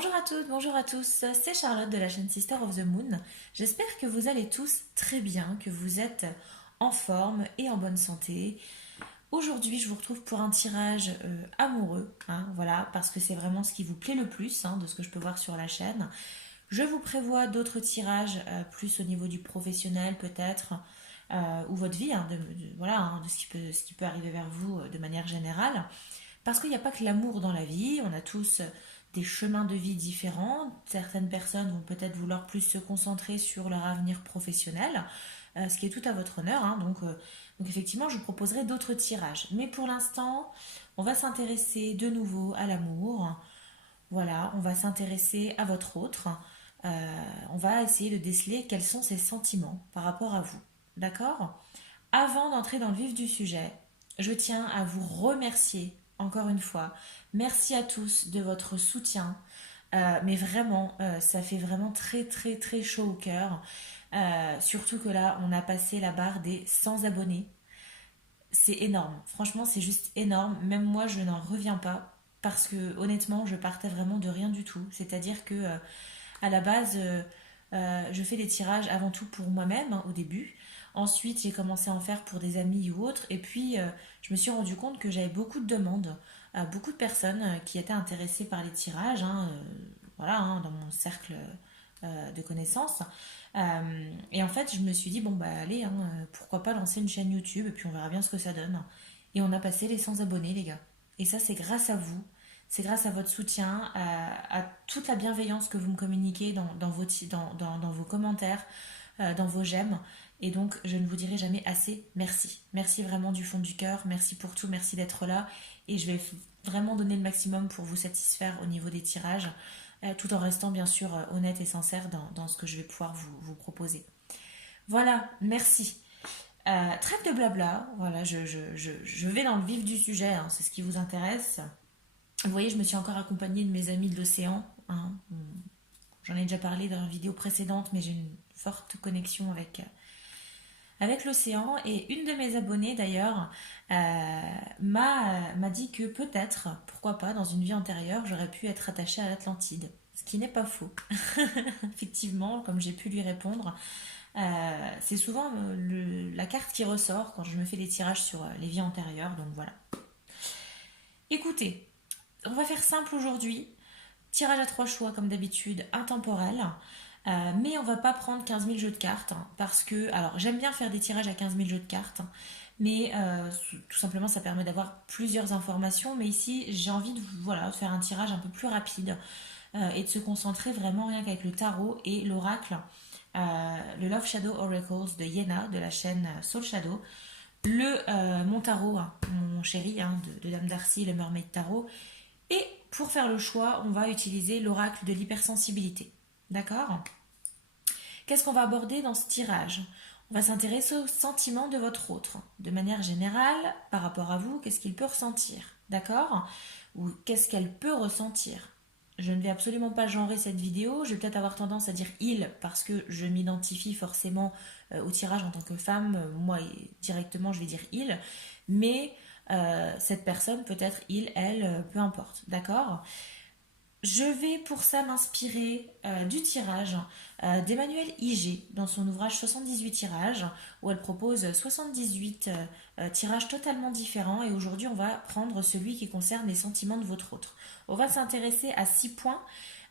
Bonjour à toutes, bonjour à tous, c'est Charlotte de la chaîne Sister of the Moon. J'espère que vous allez tous très bien, que vous êtes en forme et en bonne santé. Aujourd'hui, je vous retrouve pour un tirage amoureux, hein, voilà, parce que c'est vraiment ce qui vous plaît le plus, hein, de ce que je peux voir sur la chaîne. Je vous prévois d'autres tirages, plus au niveau du professionnel peut-être, ou votre vie, hein, voilà, hein, de ce qui peut arriver vers vous de manière générale. Parce qu'il n'y a pas que l'amour dans la vie, on a tous des chemins de vie différents. Certaines personnes vont peut-être vouloir plus se concentrer sur leur avenir professionnel, ce qui est tout à votre honneur, hein. Donc effectivement, je vous proposerai d'autres tirages. Mais pour l'instant, on va s'intéresser de nouveau à l'amour. Voilà, on va s'intéresser à votre autre. On va essayer de déceler quels sont ses sentiments par rapport à vous. D'accord? Avant d'entrer dans le vif du sujet, je tiens à vous remercier encore une fois. Merci à tous de votre soutien. Mais vraiment, ça fait vraiment très très très chaud au cœur. Surtout que là, on a passé la barre des 100 abonnés. C'est énorme. Franchement, c'est juste énorme. Même moi, je n'en reviens pas. Parce que honnêtement, je partais vraiment de rien du tout. C'est-à-dire que à la base, je fais des tirages avant tout pour moi-même, hein, au début. Ensuite, j'ai commencé à en faire pour des amis ou autres. Et puis, je me suis rendu compte que j'avais beaucoup de demandes, beaucoup de personnes qui étaient intéressées par les tirages, hein, voilà, hein, dans mon cercle de connaissances. Et en fait, je me suis dit, bon, bah allez, hein, pourquoi pas lancer une chaîne YouTube et puis on verra bien ce que ça donne. Et on a passé les 100 abonnés, les gars. Et ça, c'est grâce à vous. C'est grâce à votre soutien, à toute la bienveillance que vous me communiquez dans vos commentaires, dans vos j'aime. Et donc, je ne vous dirai jamais assez merci. Merci vraiment du fond du cœur. Merci pour tout. Merci d'être là. Et je vais vraiment donner le maximum pour vous satisfaire au niveau des tirages, tout en restant bien sûr honnête et sincère dans ce que je vais pouvoir vous proposer. Voilà, merci. Trêve de blabla. Voilà, je vais dans le vif du sujet, hein, c'est ce qui vous intéresse. Vous voyez, je me suis encore accompagnée de mes amis de l'océan, hein. J'en ai déjà parlé dans une vidéo précédente, mais j'ai une forte connexion avec l'océan. Et une de mes abonnées, d'ailleurs, m'a dit que peut-être, pourquoi pas, dans une vie antérieure, j'aurais pu être attachée à l'Atlantide. Ce qui n'est pas faux. Effectivement, comme j'ai pu lui répondre, c'est souvent la carte qui ressort quand je me fais des tirages sur les vies antérieures. Donc voilà. Écoutez, on va faire simple aujourd'hui. Tirage à trois choix comme d'habitude, intemporel. Mais on va pas prendre 15 000 jeux de cartes, hein, parce que, alors j'aime bien faire des tirages à 15 000 jeux de cartes, hein, mais tout simplement ça permet d'avoir plusieurs informations. Mais ici j'ai envie de faire un tirage un peu plus rapide, et de se concentrer vraiment rien qu'avec le tarot et l'oracle, le Love Shadow Oracles de Yena de la chaîne Soul Shadow, mon tarot, hein, mon chéri, hein, de Dame Darcy, le Mermaid Tarot. Et pour faire le choix, on va utiliser l'oracle de l'hypersensibilité. D'accord? Qu'est-ce qu'on va aborder dans ce tirage? On va s'intéresser aux sentiments de votre autre. De manière générale, par rapport à vous, qu'est-ce qu'il peut ressentir? D'accord? Ou qu'est-ce qu'elle peut ressentir? Je ne vais absolument pas genrer cette vidéo. Je vais peut-être avoir tendance à dire il parce que je m'identifie forcément au tirage en tant que femme. Moi, directement, je vais dire il. Mais cette personne, peut-être il, elle, peu importe. D'accord? Je vais pour ça m'inspirer du tirage d'Emmanuel Iger dans son ouvrage 78 tirages, où elle propose 78 tirages totalement différents. Et aujourd'hui, on va prendre celui qui concerne les sentiments de votre autre. On va s'intéresser à 6 points.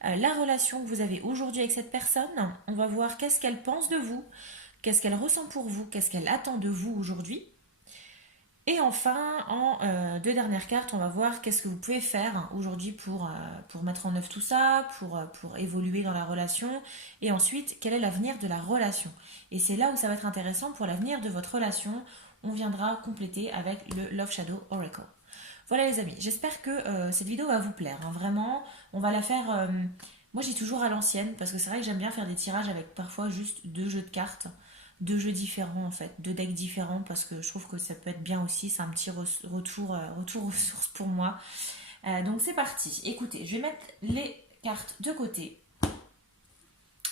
La relation que vous avez aujourd'hui avec cette personne. On va voir qu'est-ce qu'elle pense de vous, qu'est-ce qu'elle ressent pour vous, qu'est-ce qu'elle attend de vous aujourd'hui. Et enfin, en deux dernières cartes, on va voir qu'est-ce que vous pouvez faire aujourd'hui pour mettre en œuvre tout ça, pour évoluer dans la relation. Et ensuite, quel est l'avenir de la relation? Et c'est là où ça va être intéressant pour l'avenir de votre relation. On viendra compléter avec le Love Shadow Oracle. Voilà les amis, j'espère que cette vidéo va vous plaire, hein. Vraiment, on va la faire... moi j'ai toujours à l'ancienne, parce que c'est vrai que j'aime bien faire des tirages avec parfois juste 2 jeux de cartes, 2 jeux différents en fait, 2 decks différents, parce que je trouve que ça peut être bien aussi, c'est un petit retour aux sources pour moi. Donc c'est parti, écoutez, je vais mettre les cartes de côté,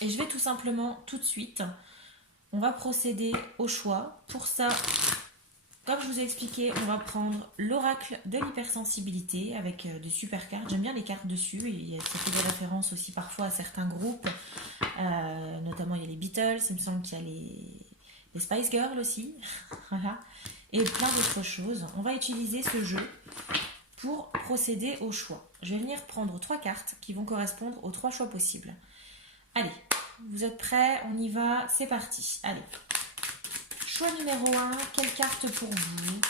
et je vais tout simplement tout de suite, on va procéder au choix. Pour ça, Comme je vous ai expliqué, on va prendre l'oracle de l'hypersensibilité avec de super cartes. J'aime bien les cartes dessus, ça fait des références aussi parfois à certains groupes, notamment il y a les Beatles, il me semble qu'il y a les Spice Girls aussi, voilà, et plein d'autres choses. On va utiliser ce jeu pour procéder au choix. Je vais venir prendre 3 cartes qui vont correspondre aux 3 choix possibles. Allez, vous êtes prêts? On y va, c'est parti. Allez. Choix numéro 1, quelle carte pour vous?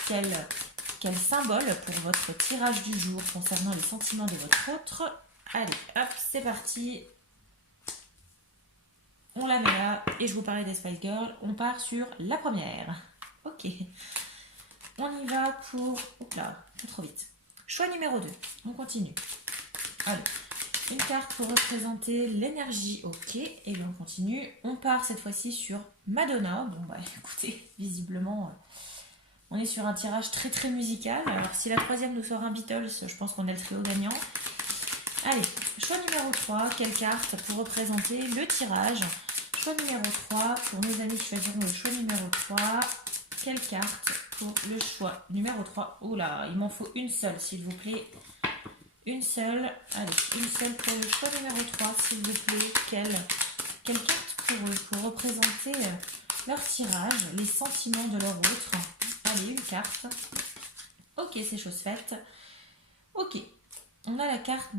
Quel symbole pour votre tirage du jour concernant les sentiments de votre autre? Allez, hop, c'est parti. On la met là, et je vous parlais des Spice Girls. On part sur la première. Ok. On y va pour... Oups là, trop vite. Choix numéro 2, on continue. Allez, une carte pour représenter l'énergie, ok, et bien on continue. On part cette fois-ci sur Madonna. Bon bah écoutez, visiblement, on est sur un tirage très très musical. Alors si la troisième nous sort un Beatles, je pense qu'on est le trio gagnant. Allez, choix numéro 3, quelle carte pour représenter le tirage? Choix numéro 3, pour nos amis qui choisiront le choix numéro 3, quelle carte pour le choix numéro 3? Oula, il m'en faut une seule s'il vous plaît. Une seule, allez, une seule pour le choix numéro 3, s'il vous plaît. Quelle carte pour eux, pour représenter leur tirage, les sentiments de leur autre? Allez, une carte. Ok, c'est chose faite. Ok, on a la carte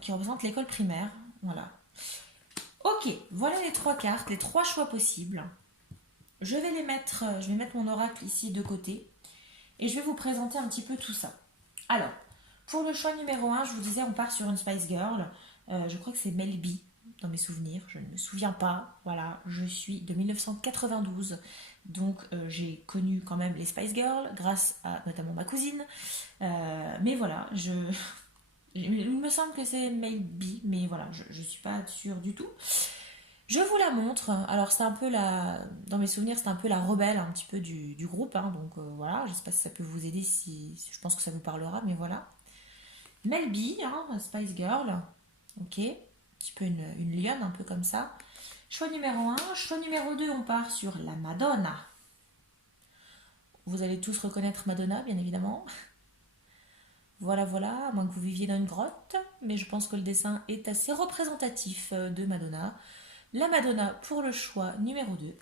qui représente l'école primaire. Voilà. Ok, voilà les 3 cartes, les 3 choix possibles. Je vais mettre mon oracle ici de côté et je vais vous présenter un petit peu tout ça. Alors, pour le choix numéro 1, je vous disais, on part sur une Spice Girl. Je crois que c'est Mel B, dans mes souvenirs. Je ne me souviens pas. Voilà, je suis de 1992. Donc, j'ai connu quand même les Spice Girls, grâce à notamment ma cousine. Mais voilà, il me semble que c'est Mel B, mais voilà, je ne suis pas sûre du tout. Je vous la montre. Alors, c'est un peu dans mes souvenirs, c'est un peu la rebelle un petit peu du groupe. Hein, donc, voilà, je ne sais pas si ça peut vous aider, si je pense que ça vous parlera, mais voilà. Mel B, hein, Spice Girl, ok, un petit peu une lionne, un peu comme ça. Choix numéro 1, choix numéro 2, on part sur la Madonna. Vous allez tous reconnaître Madonna, bien évidemment. Voilà, voilà, à moins que vous viviez dans une grotte, mais je pense que le dessin est assez représentatif de Madonna. La Madonna pour le choix numéro 2.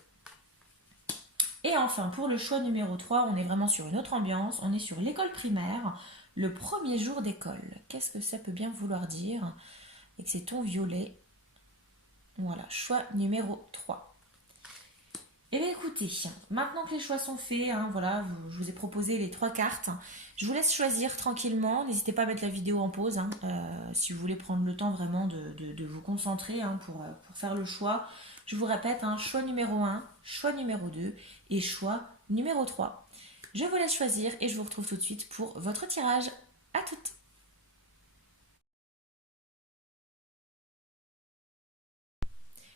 Et enfin, pour le choix numéro 3, on est vraiment sur une autre ambiance, on est sur l'école primaire. Le premier jour d'école, qu'est-ce que ça peut bien vouloir dire? Avec ces tons violets. Voilà, choix numéro 3. Eh bien écoutez, maintenant que les choix sont faits, hein, voilà, je vous ai proposé les 3 cartes. Je vous laisse choisir tranquillement. N'hésitez pas à mettre la vidéo en pause hein, si vous voulez prendre le temps vraiment de vous concentrer hein, pour faire le choix. Je vous répète, hein, choix numéro 1, choix numéro 2 et choix numéro 3. Je vous laisse choisir et je vous retrouve tout de suite pour votre tirage. À toutes!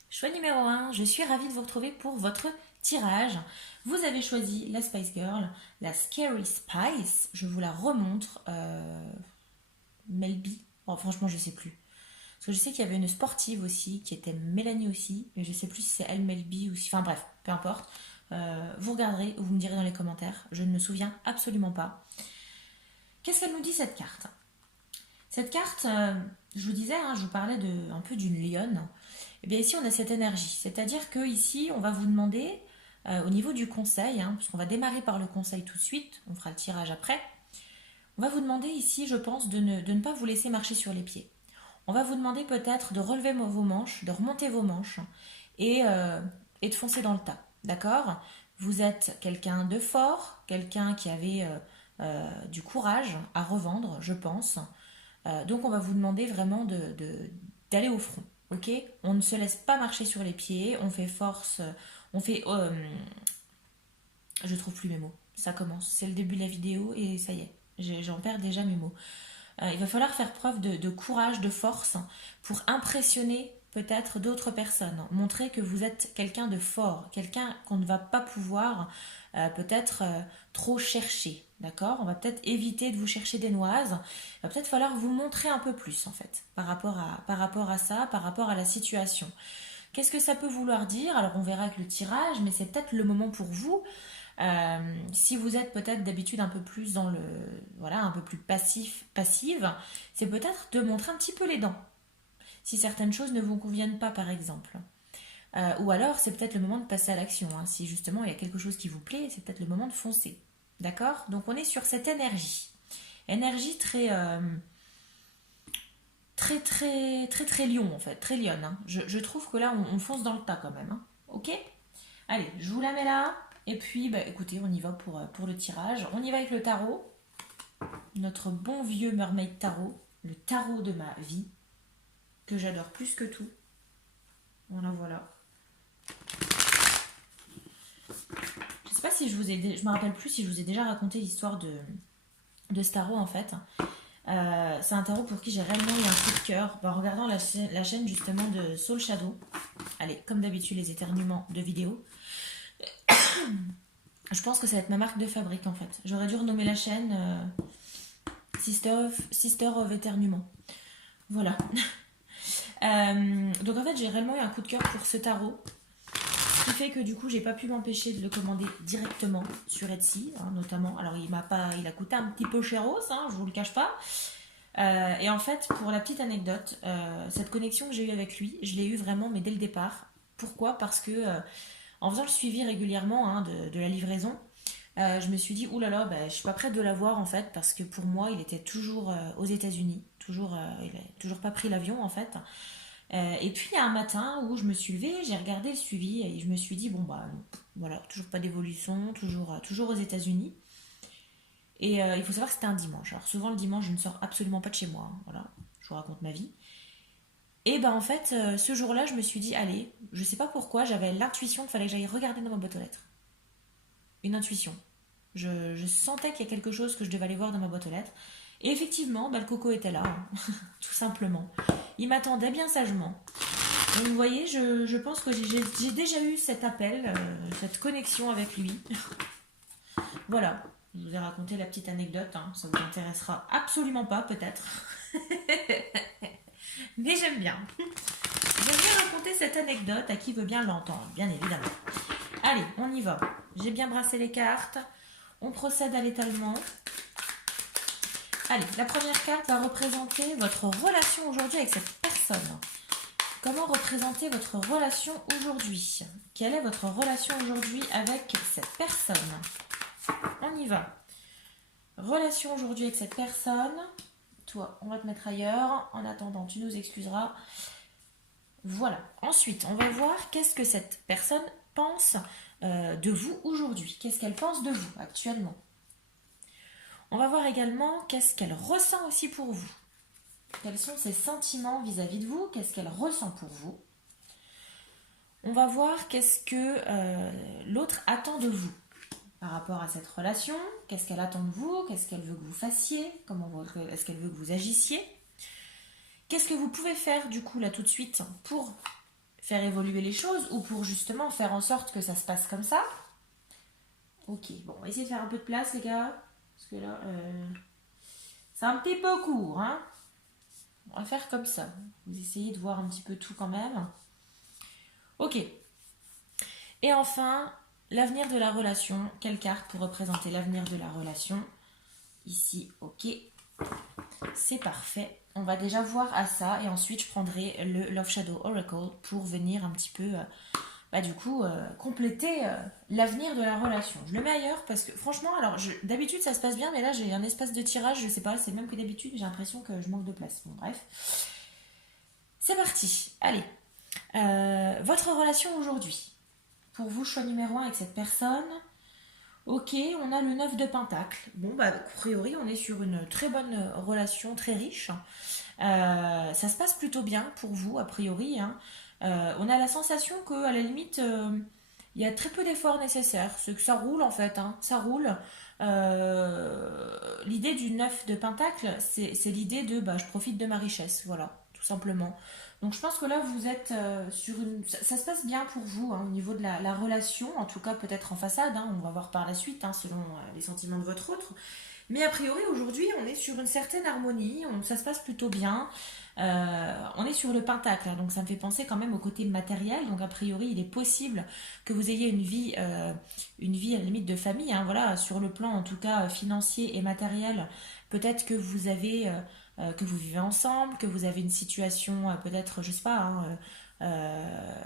Choix numéro 1, je suis ravie de vous retrouver pour votre tirage. Vous avez choisi la Spice Girl, la Scary Spice. Je vous la remontre. Melby. Oh, franchement, je sais plus. Parce que je sais qu'il y avait une sportive aussi, qui était Mélanie aussi. Mais je sais plus si c'est elle Melby ou si... Enfin bref, peu importe. Vous regarderez ou vous me direz dans les commentaires. Je ne me souviens absolument pas. Qu'est-ce qu'elle nous dit cette carte? Cette carte, je vous disais, hein, je vous parlais un peu d'une lionne. Et bien ici, on a cette énergie. C'est-à-dire que ici, on va vous demander, au niveau du conseil, hein, parce qu'on va démarrer par le conseil tout de suite, on fera le tirage après, on va vous demander ici, je pense, de ne pas vous laisser marcher sur les pieds. On va vous demander peut-être de relever vos manches, de remonter vos manches et de foncer dans le tas. D'accord? Vous êtes quelqu'un de fort, quelqu'un qui avait du courage à revendre, je pense. Donc on va vous demander vraiment d'aller au front. Ok? On ne se laisse pas marcher sur les pieds, on fait force, on fait... je trouve plus mes mots. Ça commence, c'est le début de la vidéo et ça y est, j'en perds déjà mes mots. Il va falloir faire preuve de courage, de force pour impressionner peut-être d'autres personnes. Montrer que vous êtes quelqu'un de fort, quelqu'un qu'on ne va pas pouvoir peut-être trop chercher. D'accord? On va peut-être éviter de vous chercher des noises. Il va peut-être falloir vous montrer un peu plus en fait par rapport à ça, par rapport à la situation. Qu'est-ce que ça peut vouloir dire? Alors on verra avec le tirage, mais c'est peut-être le moment pour vous Si vous êtes peut-être d'habitude un peu plus dans le, voilà, un peu plus passive, c'est peut-être de montrer un petit peu les dents. Si certaines choses ne vous conviennent pas, par exemple. Ou alors, c'est peut-être le moment de passer à l'action, hein. Si justement il y a quelque chose qui vous plaît, c'est peut-être le moment de foncer. D'accord? Donc on est sur cette énergie. Énergie très lion en fait, très lionne, hein. Je trouve que là on fonce dans le tas quand même, hein. Ok? Allez, je vous la mets là. Et puis, bah, écoutez, on y va pour le tirage. On y va avec le tarot. Notre bon vieux Mermaid Tarot. Le tarot de ma vie. Que j'adore plus que tout. Voilà, voilà. Je sais pas si je me rappelle plus si je vous ai déjà raconté l'histoire de ce tarot en fait. C'est un tarot pour qui j'ai réellement eu un coup de cœur en regardant la chaîne justement de Soul Shadow. Allez, comme d'habitude, les éternuements de vidéo. Je pense que ça va être ma marque de fabrique en fait. J'aurais dû renommer la chaîne Sister of Éternuement. Voilà. Donc en fait, j'ai réellement eu un coup de cœur pour ce tarot. Ce qui fait que du coup, j'ai pas pu m'empêcher de le commander directement sur Etsy, hein, notamment. Alors, il a coûté un petit peu cheros, hein, je vous le cache pas. Et en fait, pour la petite anecdote, cette connexion que j'ai eue avec lui, je l'ai eue vraiment, mais dès le départ. Pourquoi? Parce que en faisant le suivi régulièrement, hein, de la livraison, je me suis dit, oulala, bah, je suis pas prête de l'avoir en fait, parce que pour moi, il était toujours aux États-Unis, il n'a toujours pas pris l'avion en fait. Et puis il y a un matin où je me suis levée, j'ai regardé le suivi et je me suis dit, bon bah voilà, toujours pas d'évolution, toujours aux États-Unis. Et il faut savoir que c'était un dimanche. Alors souvent le dimanche, je ne sors absolument pas de chez moi, hein, voilà, je vous raconte ma vie. Et ben en fait, ce jour-là, je me suis dit, allez, je sais pas pourquoi, j'avais l'intuition qu'il fallait que j'aille regarder dans ma boîte aux lettres. Une intuition. Je sentais qu'il y a quelque chose que je devais aller voir dans ma boîte aux lettres. Et effectivement, bah, le coco était là, hein, tout simplement. Il m'attendait bien sagement. Donc vous voyez, je pense que j'ai déjà eu cet appel, cette connexion avec lui. Voilà, je vous ai raconté la petite anecdote, hein, ça vous intéressera absolument pas peut-être. Mais j'aime bien. J'aime bien raconter cette anecdote à qui veut bien l'entendre, bien évidemment. Allez, on y va. J'ai bien brassé les cartes. On procède à l'étalement. Allez, la première carte va représenter votre relation aujourd'hui avec cette personne. Comment représenter votre relation aujourd'hui? Quelle est votre relation aujourd'hui avec cette personne? On y va. Relation aujourd'hui avec cette personne. Toi, on va te mettre ailleurs. En attendant, tu nous excuseras. Voilà. Ensuite, on va voir qu'est-ce que cette personne pense de vous aujourd'hui. Qu'est-ce qu'elle pense de vous actuellement. On va voir également qu'est-ce qu'elle ressent aussi pour vous. Quels sont ses sentiments vis-à-vis de vous? Qu'est-ce qu'elle ressent pour vous? On va voir qu'est-ce que l'autre attend de vous par rapport à cette relation. Qu'est-ce qu'elle attend de vous? Qu'est-ce qu'elle veut que vous fassiez? Est-ce qu'elle veut que vous agissiez? Qu'est-ce que vous pouvez faire du coup là tout de suite pour faire évoluer les choses ou pour justement faire en sorte que ça se passe comme ça? Ok, bon, on va essayer de faire un peu de place les gars. Parce que là, c'est un petit peu court, hein? On va faire comme ça. Vous essayez de voir un petit peu tout quand même. Ok. Et enfin, l'avenir de la relation. Quelle carte pour représenter l'avenir de la relation? Ici, ok. C'est parfait. On va déjà voir à ça et ensuite je prendrai le Love Shadow Oracle pour venir un petit peu, compléter l'avenir de la relation. Je le mets ailleurs parce que franchement, alors d'habitude ça se passe bien, mais là j'ai un espace de tirage, je sais pas, c'est le même que d'habitude, j'ai l'impression que je manque de place. Bon, bref. C'est parti. Allez. Votre relation aujourd'hui. Pour vous, choix numéro 1 avec cette personne. Ok, on a le 9 de Pentacle. Bon, bah, a priori, on est sur une très bonne relation, très riche. Ça se passe plutôt bien pour vous, a priori, hein. On a la sensation qu'à la limite, il y a très peu d'efforts nécessaires. C'est que ça roule, en fait, hein. Ça roule. L'idée du 9 de Pentacle, c'est l'idée de bah, je profite de ma richesse, voilà, tout simplement. Donc je pense que là, vous êtes sur une... Ça se passe bien pour vous, hein, au niveau de la relation, en tout cas peut-être en façade, hein, on va voir par la suite, hein, selon les sentiments de votre autre. Mais a priori, aujourd'hui, on est sur une certaine harmonie, ça se passe plutôt bien. On est sur le pentacle, hein, donc ça me fait penser quand même au côté matériel. Donc a priori, il est possible que vous ayez une vie à la limite de famille. Hein, voilà, sur le plan en tout cas financier et matériel. Peut-être que que vous vivez ensemble, que vous avez une situation peut-être, je sais pas, hein,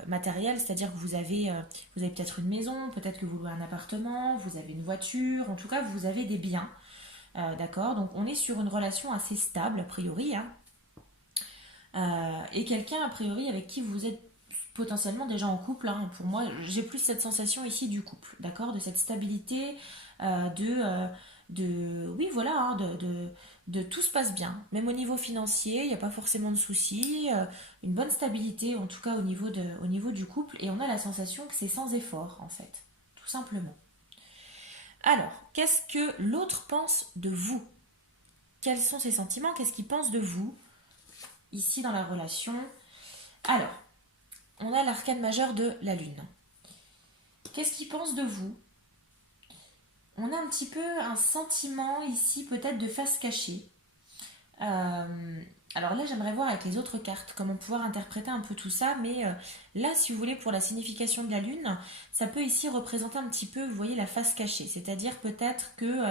matérielle, c'est-à-dire que vous avez peut-être une maison, peut-être que vous louez un appartement, vous avez une voiture, en tout cas vous avez des biens. D'accord. Donc on est sur une relation assez stable a priori, hein, et quelqu'un a priori avec qui vous êtes potentiellement déjà en couple. Hein. Pour moi, j'ai plus cette sensation ici du couple, d'accord, de cette stabilité, euh, de, euh, oui, voilà, hein, de tout se passe bien, même au niveau financier, il n'y a pas forcément de soucis, une bonne stabilité en tout cas au niveau du couple, et on a la sensation que c'est sans effort en fait, tout simplement. Alors, qu'est-ce que l'autre pense de vous? Quels sont ses sentiments? Qu'est-ce qu'il pense de vous ici dans la relation? Alors, on a l'arcane majeur de la lune. Qu'est-ce qu'il pense de vous? On a un petit peu un sentiment ici peut-être de face cachée. Alors là, j'aimerais voir avec les autres cartes comment pouvoir interpréter un peu tout ça, mais là, si vous voulez, pour la signification de la lune, ça peut ici représenter un petit peu, vous voyez, la face cachée. C'est-à-dire peut-être que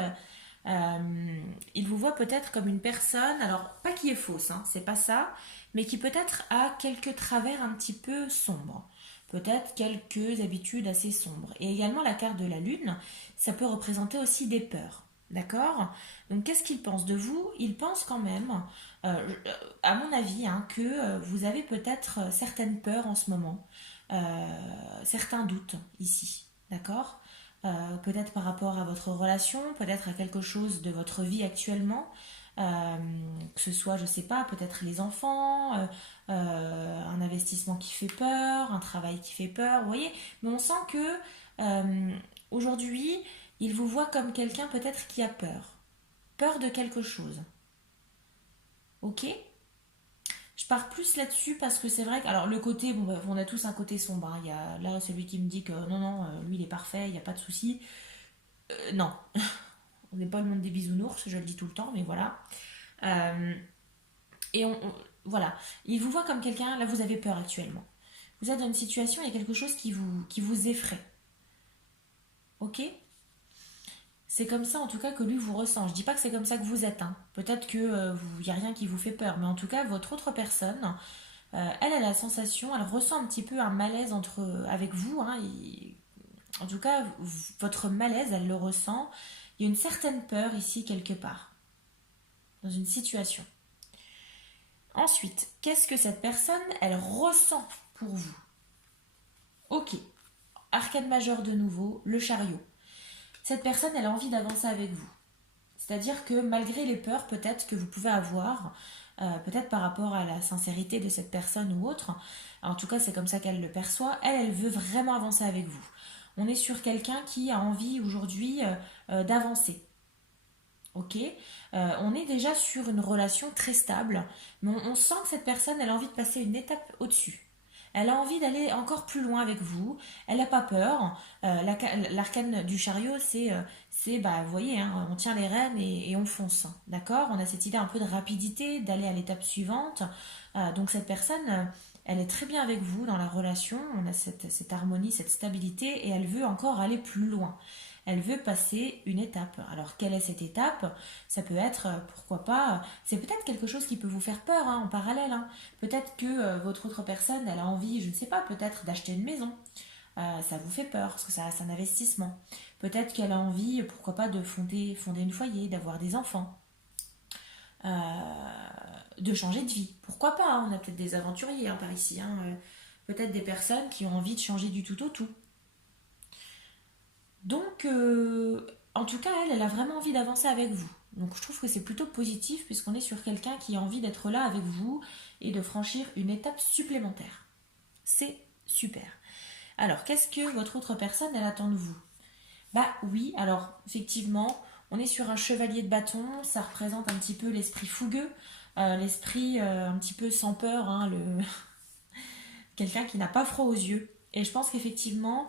il vous voit peut-être comme une personne, alors pas qui est fausse, hein, c'est pas ça, mais qui peut-être a quelques travers un petit peu sombres, peut-être quelques habitudes assez sombres. Et également la carte de la lune, ça peut représenter aussi des peurs. D'accord. Donc qu'est-ce qu'il pense de vous? Il pense quand même, à mon avis, hein, que vous avez peut-être certaines peurs en ce moment, certains doutes ici. D'accord. Peut-être par rapport à votre relation, peut-être à quelque chose de votre vie actuellement, que ce soit, je sais pas, peut-être les enfants, un investissement qui fait peur, un travail qui fait peur, vous voyez. Mais on sent que aujourd'hui, il vous voit comme quelqu'un peut-être qui a peur, peur de quelque chose. Ok. Je pars plus là-dessus parce que c'est vrai que, alors le côté, bon, bah, on a tous un côté sombre. Hein. Il y a là celui qui me dit que non, non, lui il est parfait, il n'y a pas de souci. Non, on n'est pas le monde des bisounours, je le dis tout le temps, mais voilà. Euh, et voilà, il vous voit comme quelqu'un, là vous avez peur actuellement. Vous êtes dans une situation, il y a quelque chose qui vous effraie. Ok. C'est comme ça en tout cas que lui vous ressent. Je dis pas que c'est comme ça que vous êtes. Hein. Peut-être que il n'y a rien qui vous fait peur, mais en tout cas votre autre personne, elle a la sensation, elle ressent un petit peu un malaise avec vous. Hein, en tout cas, votre malaise, elle le ressent. Il y a une certaine peur ici quelque part, dans une situation. Ensuite, qu'est-ce que cette personne, elle ressent pour vous? Ok, arcane majeur de nouveau, le chariot. Cette personne, elle a envie d'avancer avec vous. C'est-à-dire que malgré les peurs peut-être que vous pouvez avoir, peut-être par rapport à la sincérité de cette personne ou autre, en tout cas c'est comme ça qu'elle le perçoit, elle veut vraiment avancer avec vous. On est sur quelqu'un qui a envie aujourd'hui d'avancer. Ok. On est déjà sur une relation très stable, mais on sent que cette personne, elle a envie de passer une étape au-dessus. Elle a envie d'aller encore plus loin avec vous. Elle n'a pas peur. L'arcane du chariot, bah, vous voyez, hein, on tient les rênes et on fonce. D'accord. On a cette idée un peu de rapidité, d'aller à l'étape suivante. Donc cette personne, elle est très bien avec vous dans la relation. On a cette harmonie, cette stabilité, et elle veut encore aller plus loin. Elle veut passer une étape. Alors, quelle est cette étape? Ça peut être, pourquoi pas, c'est peut-être quelque chose qui peut vous faire peur hein, en parallèle. Hein. Peut-être que votre autre personne, elle a envie, je ne sais pas, peut-être d'acheter une maison. Ça vous fait peur, parce que ça, c'est un investissement. Peut-être qu'elle a envie, pourquoi pas, de fonder une foyer, d'avoir des enfants. De changer de vie. Pourquoi pas? Hein. On a peut-être des aventuriers hein, par ici. Hein. Peut-être des personnes qui ont envie de changer du tout au tout. Donc, en tout cas, elle a vraiment envie d'avancer avec vous. Donc, je trouve que c'est plutôt positif puisqu'on est sur quelqu'un qui a envie d'être là avec vous et de franchir une étape supplémentaire. C'est super. Alors, qu'est-ce que votre autre personne, elle attend de vous? Bah oui, alors, effectivement, on est sur un chevalier de bâton, ça représente un petit peu l'esprit fougueux, l'esprit un petit peu sans peur, hein, quelqu'un qui n'a pas froid aux yeux. Et je pense qu'effectivement,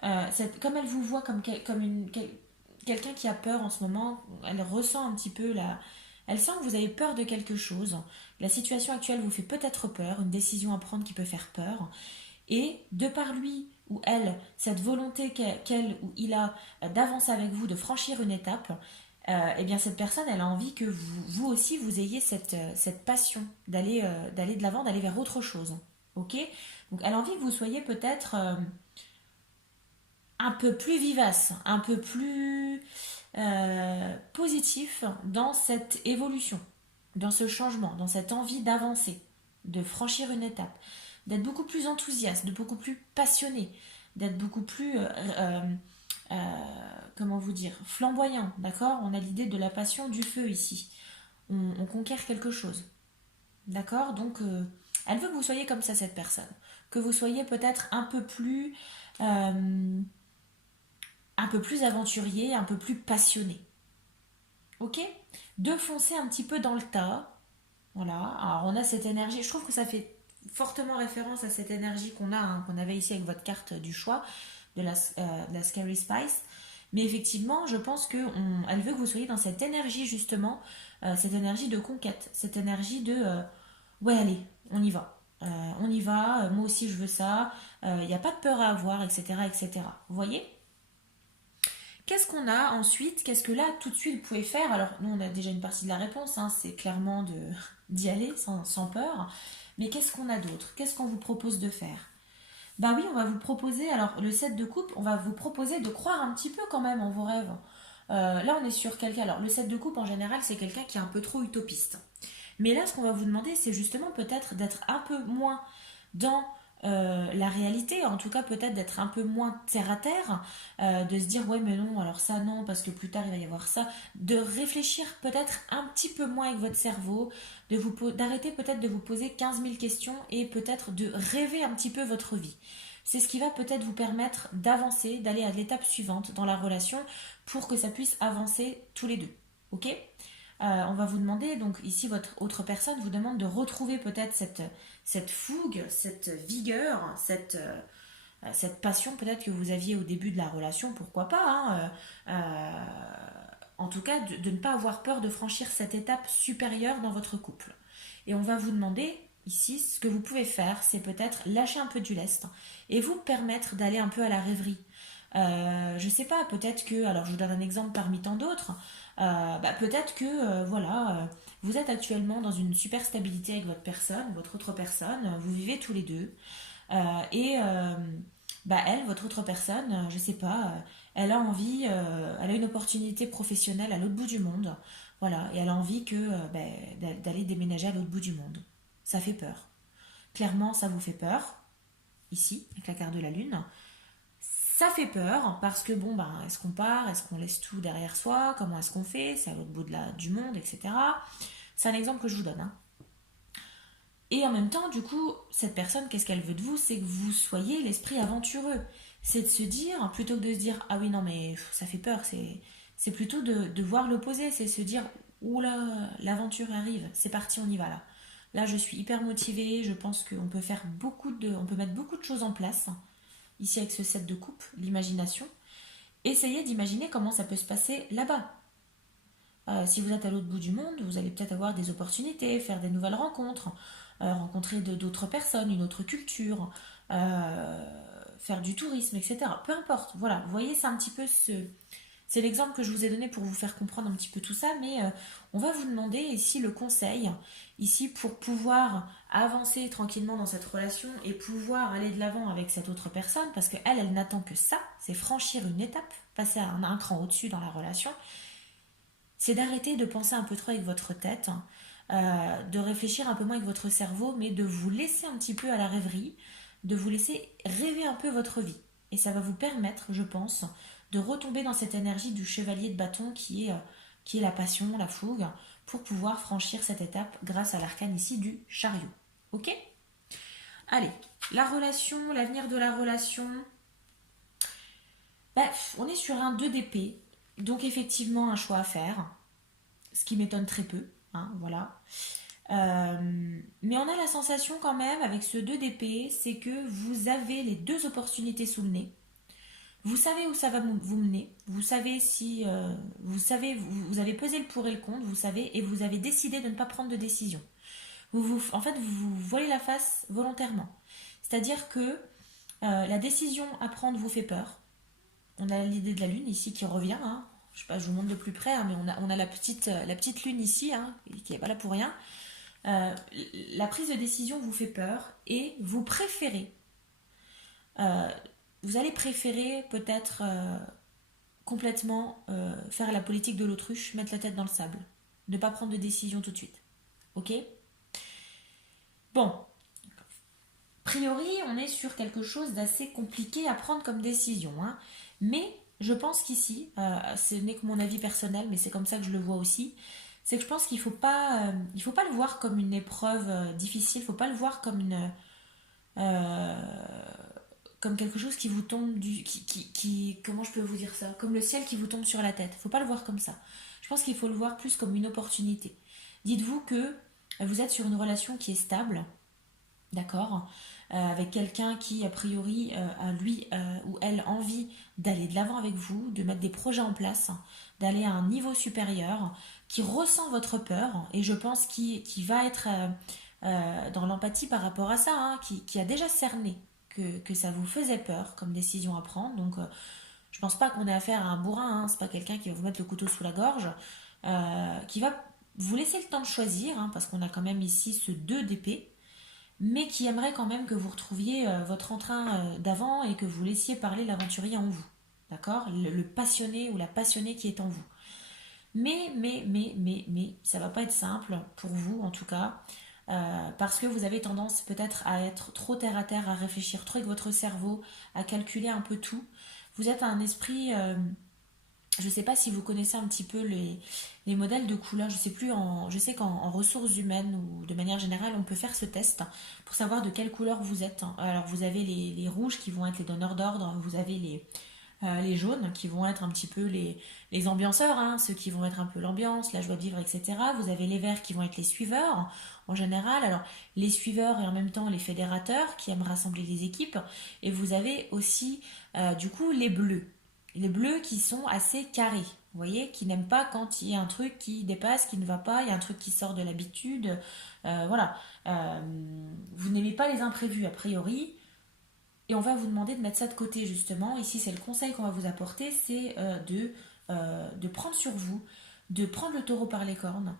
comme elle vous voit comme quelqu'un qui a peur en ce moment, elle ressent un petit peu Elle sent que vous avez peur de quelque chose. La situation actuelle vous fait peut-être peur, une décision à prendre qui peut faire peur. Et de par lui ou elle, cette volonté qu'elle ou il a d'avancer avec vous, de franchir une étape, eh bien cette personne, elle a envie que vous aussi, vous ayez cette passion d'aller de l'avant, d'aller vers autre chose. Ok. Donc elle a envie que vous soyez peut-être un peu plus vivace, un peu plus positif dans cette évolution, dans ce changement, dans cette envie d'avancer, de franchir une étape, d'être beaucoup plus enthousiaste, de beaucoup plus passionné, d'être beaucoup plus, comment vous dire, flamboyant, d'accord. On a l'idée de la passion, du feu ici. On conquiert quelque chose, d'accord. Donc, elle veut que vous soyez comme ça, cette personne. Que vous soyez peut-être un peu plus aventurier, un peu plus passionné. Ok. De foncer un petit peu dans le tas. Voilà. Alors, on a cette énergie. Je trouve que ça fait fortement référence à cette énergie qu'on a, hein, qu'on avait ici avec votre carte du choix de la Scary Spice. Mais effectivement, je pense elle veut que vous soyez dans cette énergie justement, cette énergie de conquête, cette énergie de ouais, allez, on y va. On y va, moi aussi je veux ça, il n'y a pas de peur à avoir, etc., etc. Vous voyez. Qu'est-ce qu'on a ensuite? Qu'est-ce que là, tout de suite, vous pouvez faire? Alors, nous, on a déjà une partie de la réponse, hein, c'est clairement d'y aller sans peur. Mais qu'est-ce qu'on a d'autre? Qu'est-ce qu'on vous propose de faire? Bah oui, on va vous proposer, alors le 7 de coupe, on va vous proposer de croire un petit peu quand même en vos rêves. Là, on est sur quelqu'un. Alors, le 7 de coupe, en général, c'est quelqu'un qui est un peu trop utopiste. Mais là, ce qu'on va vous demander, c'est justement peut-être d'être un peu moins dans la réalité, en tout cas peut-être d'être un peu moins terre à terre, de se dire ouais mais non, alors ça non, parce que plus tard il va y avoir ça, de réfléchir peut-être un petit peu moins avec votre cerveau, d'arrêter peut-être de vous poser 15 000 questions et peut-être de rêver un petit peu votre vie. C'est ce qui va peut-être vous permettre d'avancer, d'aller à l'étape suivante dans la relation pour que ça puisse avancer tous les deux. Ok. On va vous demander, donc ici votre autre personne vous demande de retrouver peut-être cette fougue, cette vigueur, cette passion peut-être que vous aviez au début de la relation, pourquoi pas, hein, en tout cas de ne pas avoir peur de franchir cette étape supérieure dans votre couple. Et on va vous demander ici, ce que vous pouvez faire, c'est peut-être lâcher un peu du lest et vous permettre d'aller un peu à la rêverie. Je sais pas, peut-être que, alors je vous donne un exemple parmi tant d'autres, peut-être que voilà, vous êtes actuellement dans une super stabilité avec votre personne, votre autre personne, vous vivez tous les deux, et elle, votre autre personne, je sais pas, elle a envie, elle a une opportunité professionnelle à l'autre bout du monde, voilà, et elle a envie d'aller déménager à l'autre bout du monde. Ça fait peur. Clairement, ça vous fait peur, ici, avec la carte de la lune. Ça fait peur parce que bon, est-ce qu'on part, est-ce qu'on laisse tout derrière soi, comment est-ce qu'on fait, c'est à l'autre bout du monde, etc. C'est un exemple que je vous donne, hein. Et en même temps, du coup, cette personne, qu'est-ce qu'elle veut de vous? C'est que vous soyez l'esprit aventureux. C'est de se dire, plutôt que de se dire, ah oui, non, mais ça fait peur, c'est plutôt de voir l'opposé, c'est se dire, oula, l'aventure arrive, c'est parti, on y va là. Là, je suis hyper motivée, je pense qu'on peut faire on peut mettre beaucoup de choses en place. Ici, avec ce set de coupe, l'imagination. Essayez d'imaginer comment ça peut se passer là-bas. Si vous êtes à l'autre bout du monde, vous allez peut-être avoir des opportunités, faire des nouvelles rencontres, rencontrer d'autres personnes, une autre culture, faire du tourisme, etc. Peu importe, voilà, vous voyez, c'est un petit peu c'est l'exemple que je vous ai donné pour vous faire comprendre un petit peu tout ça, mais on va vous demander ici le conseil, ici pour pouvoir avancer tranquillement dans cette relation et pouvoir aller de l'avant avec cette autre personne, parce qu'elle, elle n'attend que ça, c'est franchir une étape, passer à un cran au-dessus dans la relation, c'est d'arrêter de penser un peu trop avec votre tête, de réfléchir un peu moins avec votre cerveau, mais de vous laisser un petit peu à la rêverie, de vous laisser rêver un peu votre vie. Et ça va vous permettre, je pense, de retomber dans cette énergie du chevalier de bâton qui est la passion, la fougue, pour pouvoir franchir cette étape grâce à l'arcane ici du chariot. Ok? Allez, la relation, l'avenir de la relation. On est sur un 2 d'épée, donc effectivement un choix à faire, ce qui m'étonne très peu, hein, voilà. Mais on a la sensation quand même avec ce 2 d'épée, c'est que vous avez les deux opportunités sous le nez. Vous savez où ça va vous mener, vous savez si vous avez pesé le pour et le contre, vous savez, et vous avez décidé de ne pas prendre de décision. En fait, vous voilez la face volontairement. C'est-à-dire que la décision à prendre vous fait peur. On a l'idée de la lune ici qui revient. Hein. Je sais pas, je vous montre de plus près, hein, mais on a la petite lune ici, hein, qui n'est pas là pour rien. Euh, la prise de décision vous fait peur et vous préférez. euh, Vous allez préférer peut-être complètement faire la politique de l'autruche, mettre la tête dans le sable, ne pas prendre de décision tout de suite. Ok? Bon, priori, on est sur quelque chose d'assez compliqué à prendre comme décision. Hein. Mais je pense qu'ici, ce n'est que mon avis personnel, mais c'est comme ça que je le vois aussi, c'est que je pense qu'il faut pas le voir comme une épreuve difficile, il faut pas le voir comme comme quelque chose qui vous tombe comment je peux vous dire ça, comme le ciel qui vous tombe sur la tête. Il faut pas le voir comme ça. Je pense qu'il faut le voir plus comme une opportunité. Dites-vous que vous êtes sur une relation qui est stable, d'accord, avec quelqu'un qui, a priori, a lui ou elle envie d'aller de l'avant avec vous, de mettre des projets en place, d'aller à un niveau supérieur, qui ressent votre peur, et je pense qui va être dans l'empathie par rapport à ça, hein, qui a déjà cerné que ça vous faisait peur comme décision à prendre. Donc, je pense pas qu'on ait affaire à un bourrin, hein, c'est pas quelqu'un qui va vous mettre le couteau sous la gorge, qui va vous laisser le temps de choisir, hein, parce qu'on a quand même ici ce 2 d'épée, mais qui aimerait quand même que vous retrouviez votre entrain d'avant et que vous laissiez parler l'aventurier en vous. D'accord, le passionné ou la passionnée qui est en vous. Mais, ça va pas être simple, pour vous en tout cas, parce que vous avez tendance peut-être à être trop terre à terre, à réfléchir trop avec votre cerveau, à calculer un peu tout. Vous êtes un esprit, je ne sais pas si vous connaissez un petit peu les modèles de couleurs. Je sais qu'en ressources humaines ou de manière générale, on peut faire ce test pour savoir de quelle couleur vous êtes. Alors vous avez les rouges qui vont être les donneurs d'ordre, vous avez les jaunes qui vont être un petit peu les ambianceurs, hein, ceux qui vont être un peu l'ambiance, la joie de vivre, etc. Vous avez les verts qui vont être les suiveurs en général. Alors les suiveurs et en même temps les fédérateurs qui aiment rassembler les équipes. Et vous avez aussi du coup les bleus. Les bleus qui sont assez carrés, vous voyez, qui n'aiment pas quand il y a un truc qui dépasse, qui ne va pas, il y a un truc qui sort de l'habitude. Voilà. Euh, vous n'aimez pas les imprévus a priori. Et on va vous demander de mettre ça de côté justement. Ici, c'est le conseil qu'on va vous apporter, c'est de prendre sur vous, de prendre le taureau par les cornes,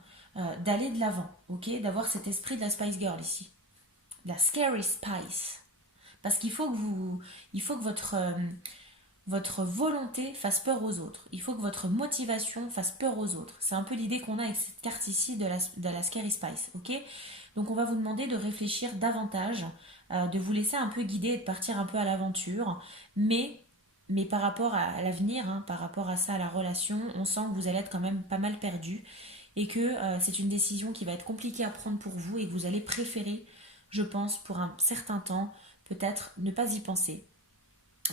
d'aller de l'avant, ok, d'avoir cet esprit de la Spice Girl ici, de la Scary Spice. Parce il faut que votre volonté fasse peur aux autres. Il faut que votre motivation fasse peur aux autres. C'est un peu l'idée qu'on a avec cette carte ici de la Scary Spice, ok? Donc on va vous demander de réfléchir davantage, de vous laisser un peu guider et de partir un peu à l'aventure, mais par rapport à l'avenir, hein, par rapport à ça, à la relation, on sent que vous allez être quand même pas mal perdu et que c'est une décision qui va être compliquée à prendre pour vous et que vous allez préférer, je pense, pour un certain temps, peut-être ne pas y penser,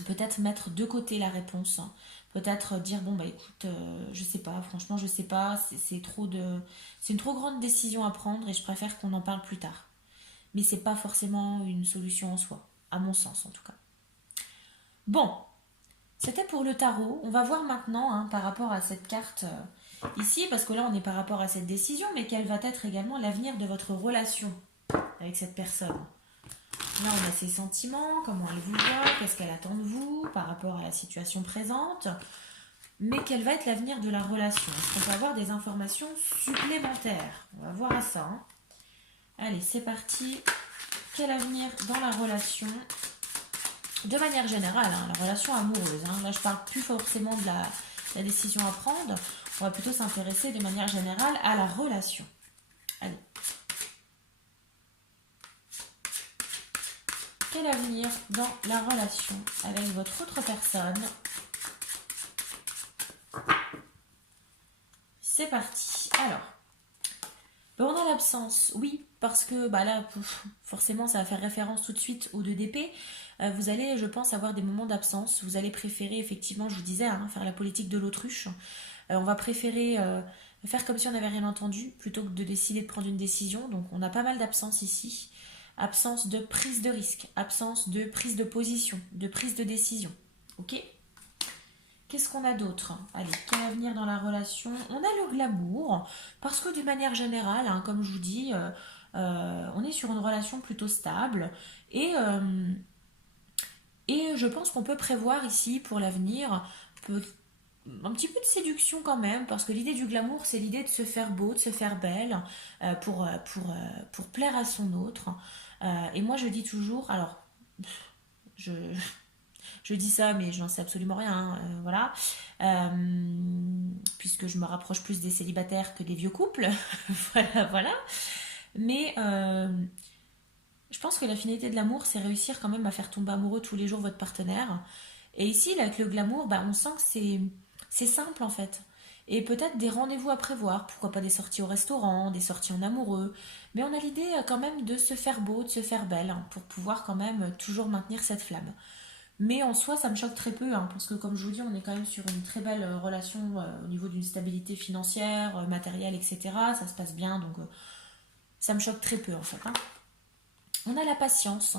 peut-être mettre de côté la réponse, hein. Peut-être dire bon bah écoute, je sais pas, franchement je sais pas, c'est une trop grande décision à prendre et je préfère qu'on en parle plus tard. Mais c'est pas forcément une solution en soi, à mon sens en tout cas. Bon, c'était pour le tarot. On va voir maintenant, hein, par rapport à cette carte ici, parce que là on est par rapport à cette décision, mais quel va être également l'avenir de votre relation avec cette personne. Là, on a ses sentiments, comment elle vous voit, qu'est-ce qu'elle attend de vous par rapport à la situation présente. Mais quel va être l'avenir de la relation? Est-ce qu'on peut avoir des informations supplémentaires? On va voir à ça. Hein. Allez, c'est parti. Quel avenir dans la relation? De manière générale, hein, la relation amoureuse. Hein. Là, je parle plus forcément de la décision à prendre. On va plutôt s'intéresser de manière générale à la relation. Allez. Quel avenir dans la relation avec votre autre personne? C'est parti. Alors, pendant l'absence, oui, parce que bah là, forcément, ça va faire référence tout de suite aux 2 d'épée. Vous allez, je pense, avoir des moments d'absence. Vous allez préférer, effectivement, je vous disais, hein, faire la politique de l'autruche. On va préférer faire comme si on n'avait rien entendu plutôt que de décider de prendre une décision. Donc, on a pas mal d'absence ici. Absence de prise de risque, absence de prise de position, de prise de décision. Ok? qu'est-ce qu'on a d'autre? Allez, quel avenir dans la relation? On a le glamour, parce que d'une manière générale, hein, comme je vous dis, on est sur une relation plutôt stable et, euh, et je pense qu'on peut prévoir ici pour l'avenir un petit peu de séduction quand même, parce que l'idée du glamour, c'est l'idée de se faire beau, de se faire belle, pour plaire à son autre. Et moi, je dis toujours, alors, je, je dis ça, mais je n'en sais absolument rien, hein, voilà. Puisque je me rapproche plus des célibataires que des vieux couples, voilà, voilà. Mais je pense que la finalité de l'amour, c'est réussir quand même à faire tomber amoureux tous les jours votre partenaire. Et ici, là, avec le glamour, bah, on sent que c'est simple en fait. Et peut-être des rendez-vous à prévoir, pourquoi pas des sorties au restaurant, des sorties en amoureux. Mais on a l'idée quand même de se faire beau, de se faire belle, hein, pour pouvoir quand même toujours maintenir cette flamme. Mais en soi, ça me choque très peu, hein, parce que comme je vous dis, on est quand même sur une très belle relation au niveau d'une stabilité financière, matérielle, etc. Ça se passe bien, donc ça me choque très peu en fait, hein. On a la patience.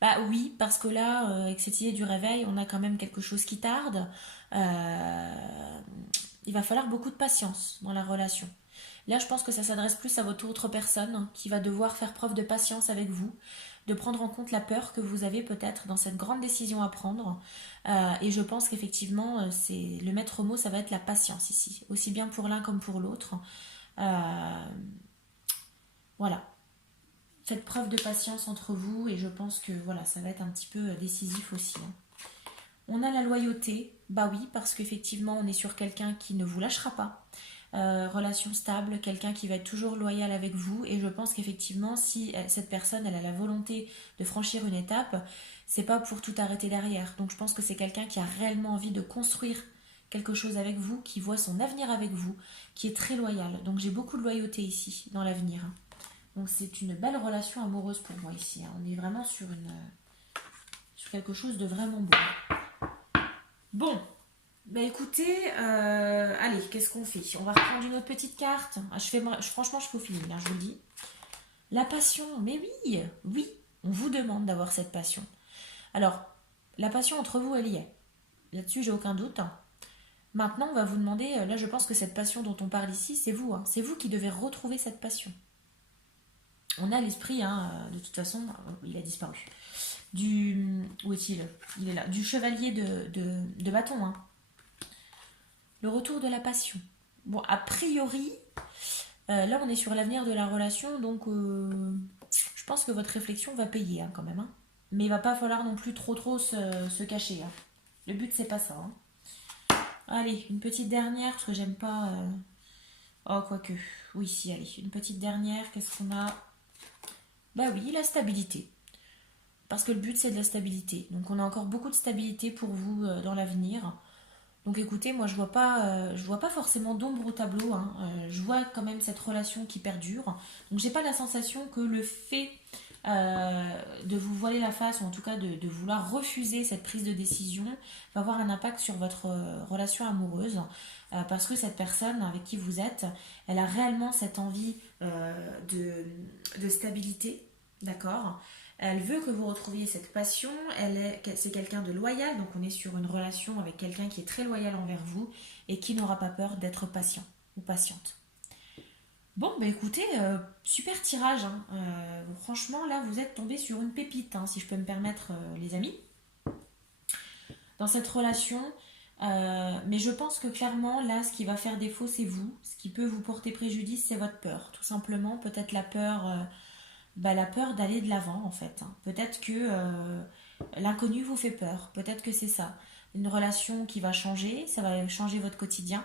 Bah oui, parce que là, avec cette idée du réveil, on a quand même quelque chose qui tarde. Euh, il va falloir beaucoup de patience dans la relation. Là, je pense que ça s'adresse plus à votre autre personne, hein, qui va devoir faire preuve de patience avec vous, de prendre en compte la peur que vous avez peut-être dans cette grande décision à prendre. Et je pense qu'effectivement, c'est le maître mot, ça va être la patience ici, aussi bien pour l'un comme pour l'autre. Euh, voilà, faites preuve de patience entre vous et je pense que voilà, ça va être un petit peu décisif aussi, hein. On a la loyauté, bah oui, parce qu'effectivement, on est sur quelqu'un qui ne vous lâchera pas. Relation stable, quelqu'un qui va être toujours loyal avec vous. Et je pense qu'effectivement, si cette personne elle a la volonté de franchir une étape, c'est pas pour tout arrêter derrière. Donc je pense que c'est quelqu'un qui a réellement envie de construire quelque chose avec vous, qui voit son avenir avec vous, qui est très loyal. Donc j'ai beaucoup de loyauté ici dans l'avenir, hein. Donc c'est une belle relation amoureuse pour moi ici, hein. On est vraiment sur quelque chose de vraiment beau. Bon, bah écoutez, allez, qu'est-ce qu'on fait? On va reprendre une autre petite carte. Ah, franchement, je peaufine, là, je vous le dis. La passion, mais oui, oui, on vous demande d'avoir cette passion. Alors, la passion entre vous, elle y est. Là-dessus, j'ai aucun doute. Maintenant, on va vous demander, là, je pense que cette passion dont on parle ici, c'est vous, hein. C'est vous qui devez retrouver cette passion. On a l'esprit, hein, de toute façon, il a disparu. Où est-il? Il est là. Du chevalier de bâton, hein. Le retour de la passion. Bon, a priori, là on est sur l'avenir de la relation, donc je pense que votre réflexion va payer, hein, quand même, hein. Mais il va pas falloir non plus trop se cacher, hein. Le but c'est pas ça, hein. Allez, une petite dernière, parce que j'aime pas... Oh, quoique. Oui, si, allez, une petite dernière, qu'est-ce qu'on a? Bah oui, la stabilité. Parce que le but c'est de la stabilité. Donc on a encore beaucoup de stabilité pour vous dans l'avenir. Donc écoutez, moi je vois pas forcément d'ombre au tableau, hein. Je vois quand même cette relation qui perdure. Donc j'ai pas la sensation que le fait de vous voiler la face, ou en tout cas de vouloir refuser cette prise de décision, va avoir un impact sur votre relation amoureuse. Parce que cette personne avec qui vous êtes, elle a réellement cette envie de stabilité, d'accord? Elle veut que vous retrouviez cette passion, c'est quelqu'un de loyal, donc on est sur une relation avec quelqu'un qui est très loyal envers vous et qui n'aura pas peur d'être patient ou patiente. Bon, bah écoutez, super tirage, hein. Franchement, là, vous êtes tombé sur une pépite, hein, si je peux me permettre, les amis, dans cette relation. Mais je pense que clairement, là, ce qui va faire défaut, c'est vous. Ce qui peut vous porter préjudice, c'est votre peur. Tout simplement, peut-être la peur d'aller de l'avant en fait, hein. Peut-être que l'inconnu vous fait peur, peut-être que c'est ça. Une relation qui va changer, ça va changer votre quotidien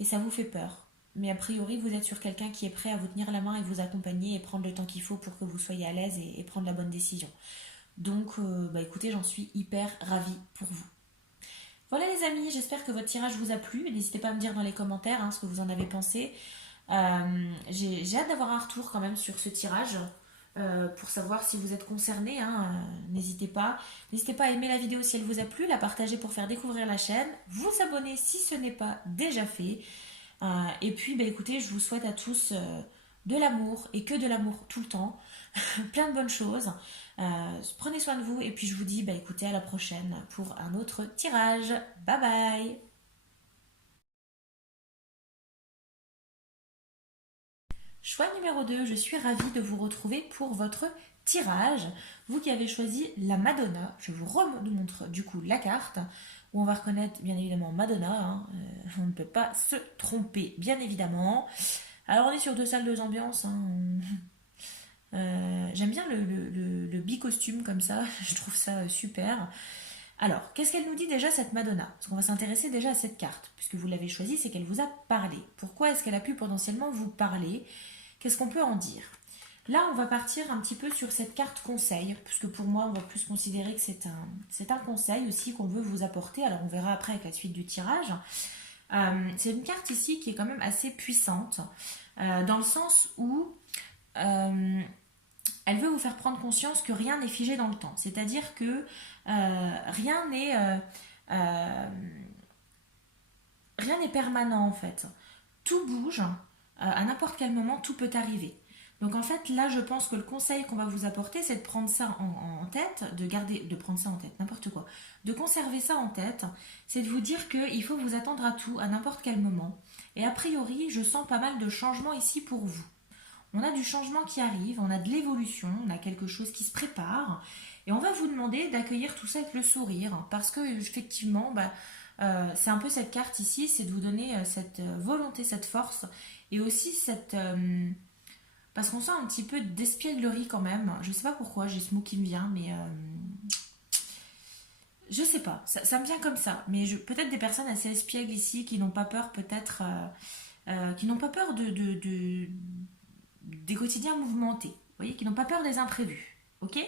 et ça vous fait peur. Mais a priori, vous êtes sur quelqu'un qui est prêt à vous tenir la main et vous accompagner et prendre le temps qu'il faut pour que vous soyez à l'aise et prendre la bonne décision. Donc, bah écoutez, j'en suis hyper ravie pour vous. Voilà les amis, j'espère que votre tirage vous a plu. N'hésitez pas à me dire dans les commentaires, hein, ce que vous en avez pensé. J'ai hâte d'avoir un retour quand même sur ce tirage, pour savoir si vous êtes concerné, hein. N'hésitez pas. N'hésitez pas à aimer la vidéo si elle vous a plu, la partager pour faire découvrir la chaîne, vous abonner si ce n'est pas déjà fait. Et puis bah, écoutez, je vous souhaite à tous de l'amour et que de l'amour tout le temps, plein de bonnes choses. Prenez soin de vous et puis je vous dis, bah écoutez, à la prochaine pour un autre tirage. Bye bye. Choix numéro 2, je suis ravie de vous retrouver pour votre tirage. Vous qui avez choisi la Madonna, je vous remontre du coup la carte où on va reconnaître bien évidemment Madonna, hein. On ne peut pas se tromper bien évidemment. Alors on est sur deux salles, deux ambiances, hein. J'aime bien le bi-costume comme ça, je trouve ça super. Alors, qu'est-ce qu'elle nous dit déjà cette Madonna? Parce qu'on va s'intéresser déjà à cette carte, puisque vous l'avez choisie, c'est qu'elle vous a parlé. Pourquoi est-ce qu'elle a pu potentiellement vous parler? Qu'est-ce qu'on peut en dire? Là, on va partir un petit peu sur cette carte conseil, puisque pour moi, on va plus considérer que c'est un conseil aussi qu'on veut vous apporter. Alors, on verra après avec la suite du tirage. C'est une carte ici qui est quand même assez puissante, dans le sens où elle veut vous faire prendre conscience que rien n'est figé dans le temps. C'est-à-dire que rien n'est rien n'est permanent en fait. Tout bouge, à n'importe quel moment, tout peut arriver. Donc en fait, là, je pense que le conseil qu'on va vous apporter, c'est de prendre ça en tête, de prendre ça en tête, n'importe quoi, de conserver ça en tête, c'est de vous dire qu'il faut vous attendre à tout, à n'importe quel moment. Et a priori, je sens pas mal de changements ici pour vous. On a du changement qui arrive, on a de l'évolution, on a quelque chose qui se prépare. Et on va vous demander d'accueillir tout ça avec le sourire. Parce que, effectivement, c'est un peu cette carte ici, c'est de vous donner cette volonté, cette force. Et aussi cette. Parce qu'on sent un petit peu d'espièglerie quand même. Je sais pas pourquoi, j'ai ce mot qui me vient, mais. Je sais pas, ça me vient comme ça. Mais peut-être des personnes assez espiègles ici qui n'ont pas peur, peut-être. Qui n'ont pas peur des quotidiens mouvementés, vous voyez, qui n'ont pas peur des imprévus, ok.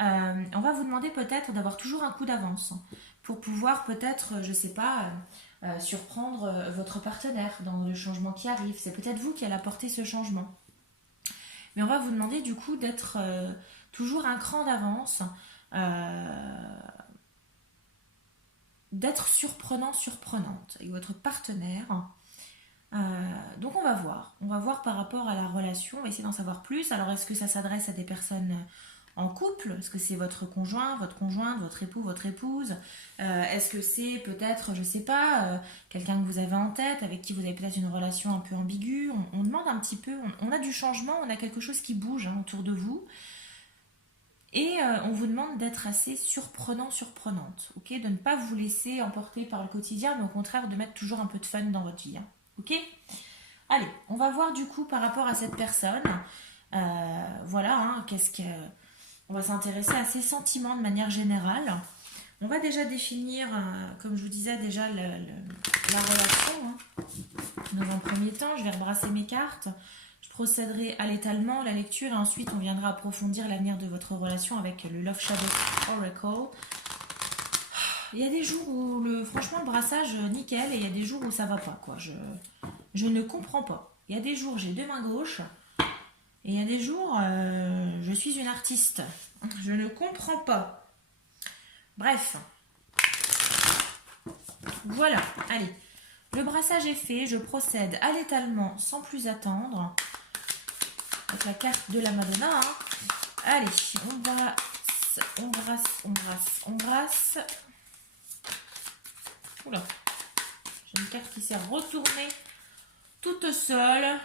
On va vous demander peut-être d'avoir toujours un coup d'avance pour pouvoir peut-être, je sais pas, surprendre votre partenaire dans le changement qui arrive. C'est peut-être vous qui allez apporter ce changement. Mais on va vous demander du coup d'être toujours un cran d'avance, d'être surprenant, surprenante avec votre partenaire. Donc on va voir par rapport à la relation, on va essayer d'en savoir plus. Alors est-ce que ça s'adresse à des personnes en couple? Est-ce que c'est votre conjoint, votre conjointe, votre époux, votre épouse? Est-ce que c'est peut-être, je sais pas, quelqu'un que vous avez en tête, avec qui vous avez peut-être une relation un peu ambiguë? On demande un petit peu, on a du changement, on a quelque chose qui bouge hein, autour de vous. Et on vous demande d'être assez surprenant, surprenante, ok? De ne pas vous laisser emporter par le quotidien, mais au contraire de mettre toujours un peu de fun dans votre vie, hein, ok? Allez, on va voir du coup par rapport à cette personne. Voilà, hein, on va s'intéresser à ses sentiments de manière générale. On va déjà définir, comme je vous disais déjà, la relation. Hein. Dans un premier temps, je vais rebrasser mes cartes. Je procéderai à l'étalement, la lecture, et ensuite on viendra approfondir l'avenir de votre relation avec le Love Shadow Oracle. Il y a des jours où, franchement, le brassage, nickel, et il y a des jours où ça va pas, quoi. Je ne comprends pas. Il y a des jours, j'ai deux mains gauches, et il y a des jours, je suis une artiste. Je ne comprends pas. Bref. Voilà, allez. Le brassage est fait, je procède à l'étalement sans plus attendre. Avec la carte de la Madonna. Hein. Allez, on brasse, on brasse, on brasse, on brasse. Oula, j'ai une carte qui s'est retournée toute seule.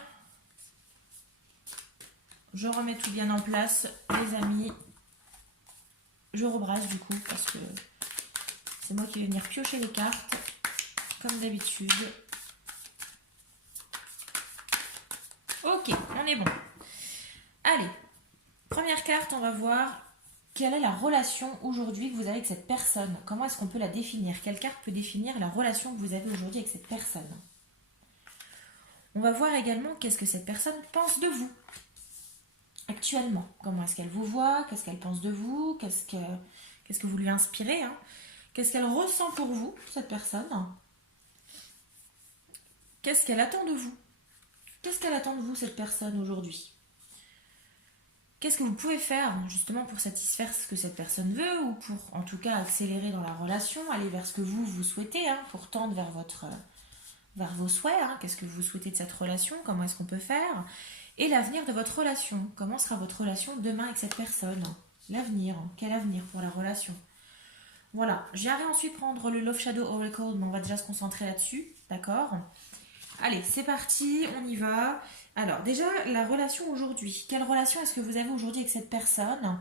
Je remets tout bien en place, les amis. Je rebrasse du coup parce que c'est moi qui vais venir piocher les cartes, comme d'habitude. Ok, on est bon. Allez, première carte, on va voir quelle est la relation aujourd'hui que vous avez avec cette personne. Comment est-ce qu'on peut la définir? Quelle carte peut définir la relation que vous avez aujourd'hui avec cette personne? On va voir également qu'est-ce que cette personne pense de vous actuellement. Comment est-ce qu'elle vous voit? Qu'est-ce qu'elle pense de vous? Qu'est-ce que vous lui inspirez, hein? Qu'est-ce qu'elle ressent pour vous, cette personne? Qu'est-ce qu'elle attend de vous? Qu'est-ce qu'elle attend de vous, cette personne, aujourd'hui? Qu'est-ce que vous pouvez faire, justement, pour satisfaire ce que cette personne veut, ou pour, en tout cas, accélérer dans la relation, aller vers ce que vous souhaitez, hein, pour tendre vers vos souhaits, hein? Qu'est-ce que vous souhaitez de cette relation? Comment est-ce qu'on peut faire? Et l'avenir de votre relation. Comment sera votre relation demain avec cette personne? L'avenir, quel avenir pour la relation? Voilà, j'irai ensuite prendre le Love Shadow Oracle, mais on va déjà se concentrer là-dessus, d'accord? Allez, c'est parti, on y va. Alors, déjà, la relation aujourd'hui. Quelle relation est-ce que vous avez aujourd'hui avec cette personne?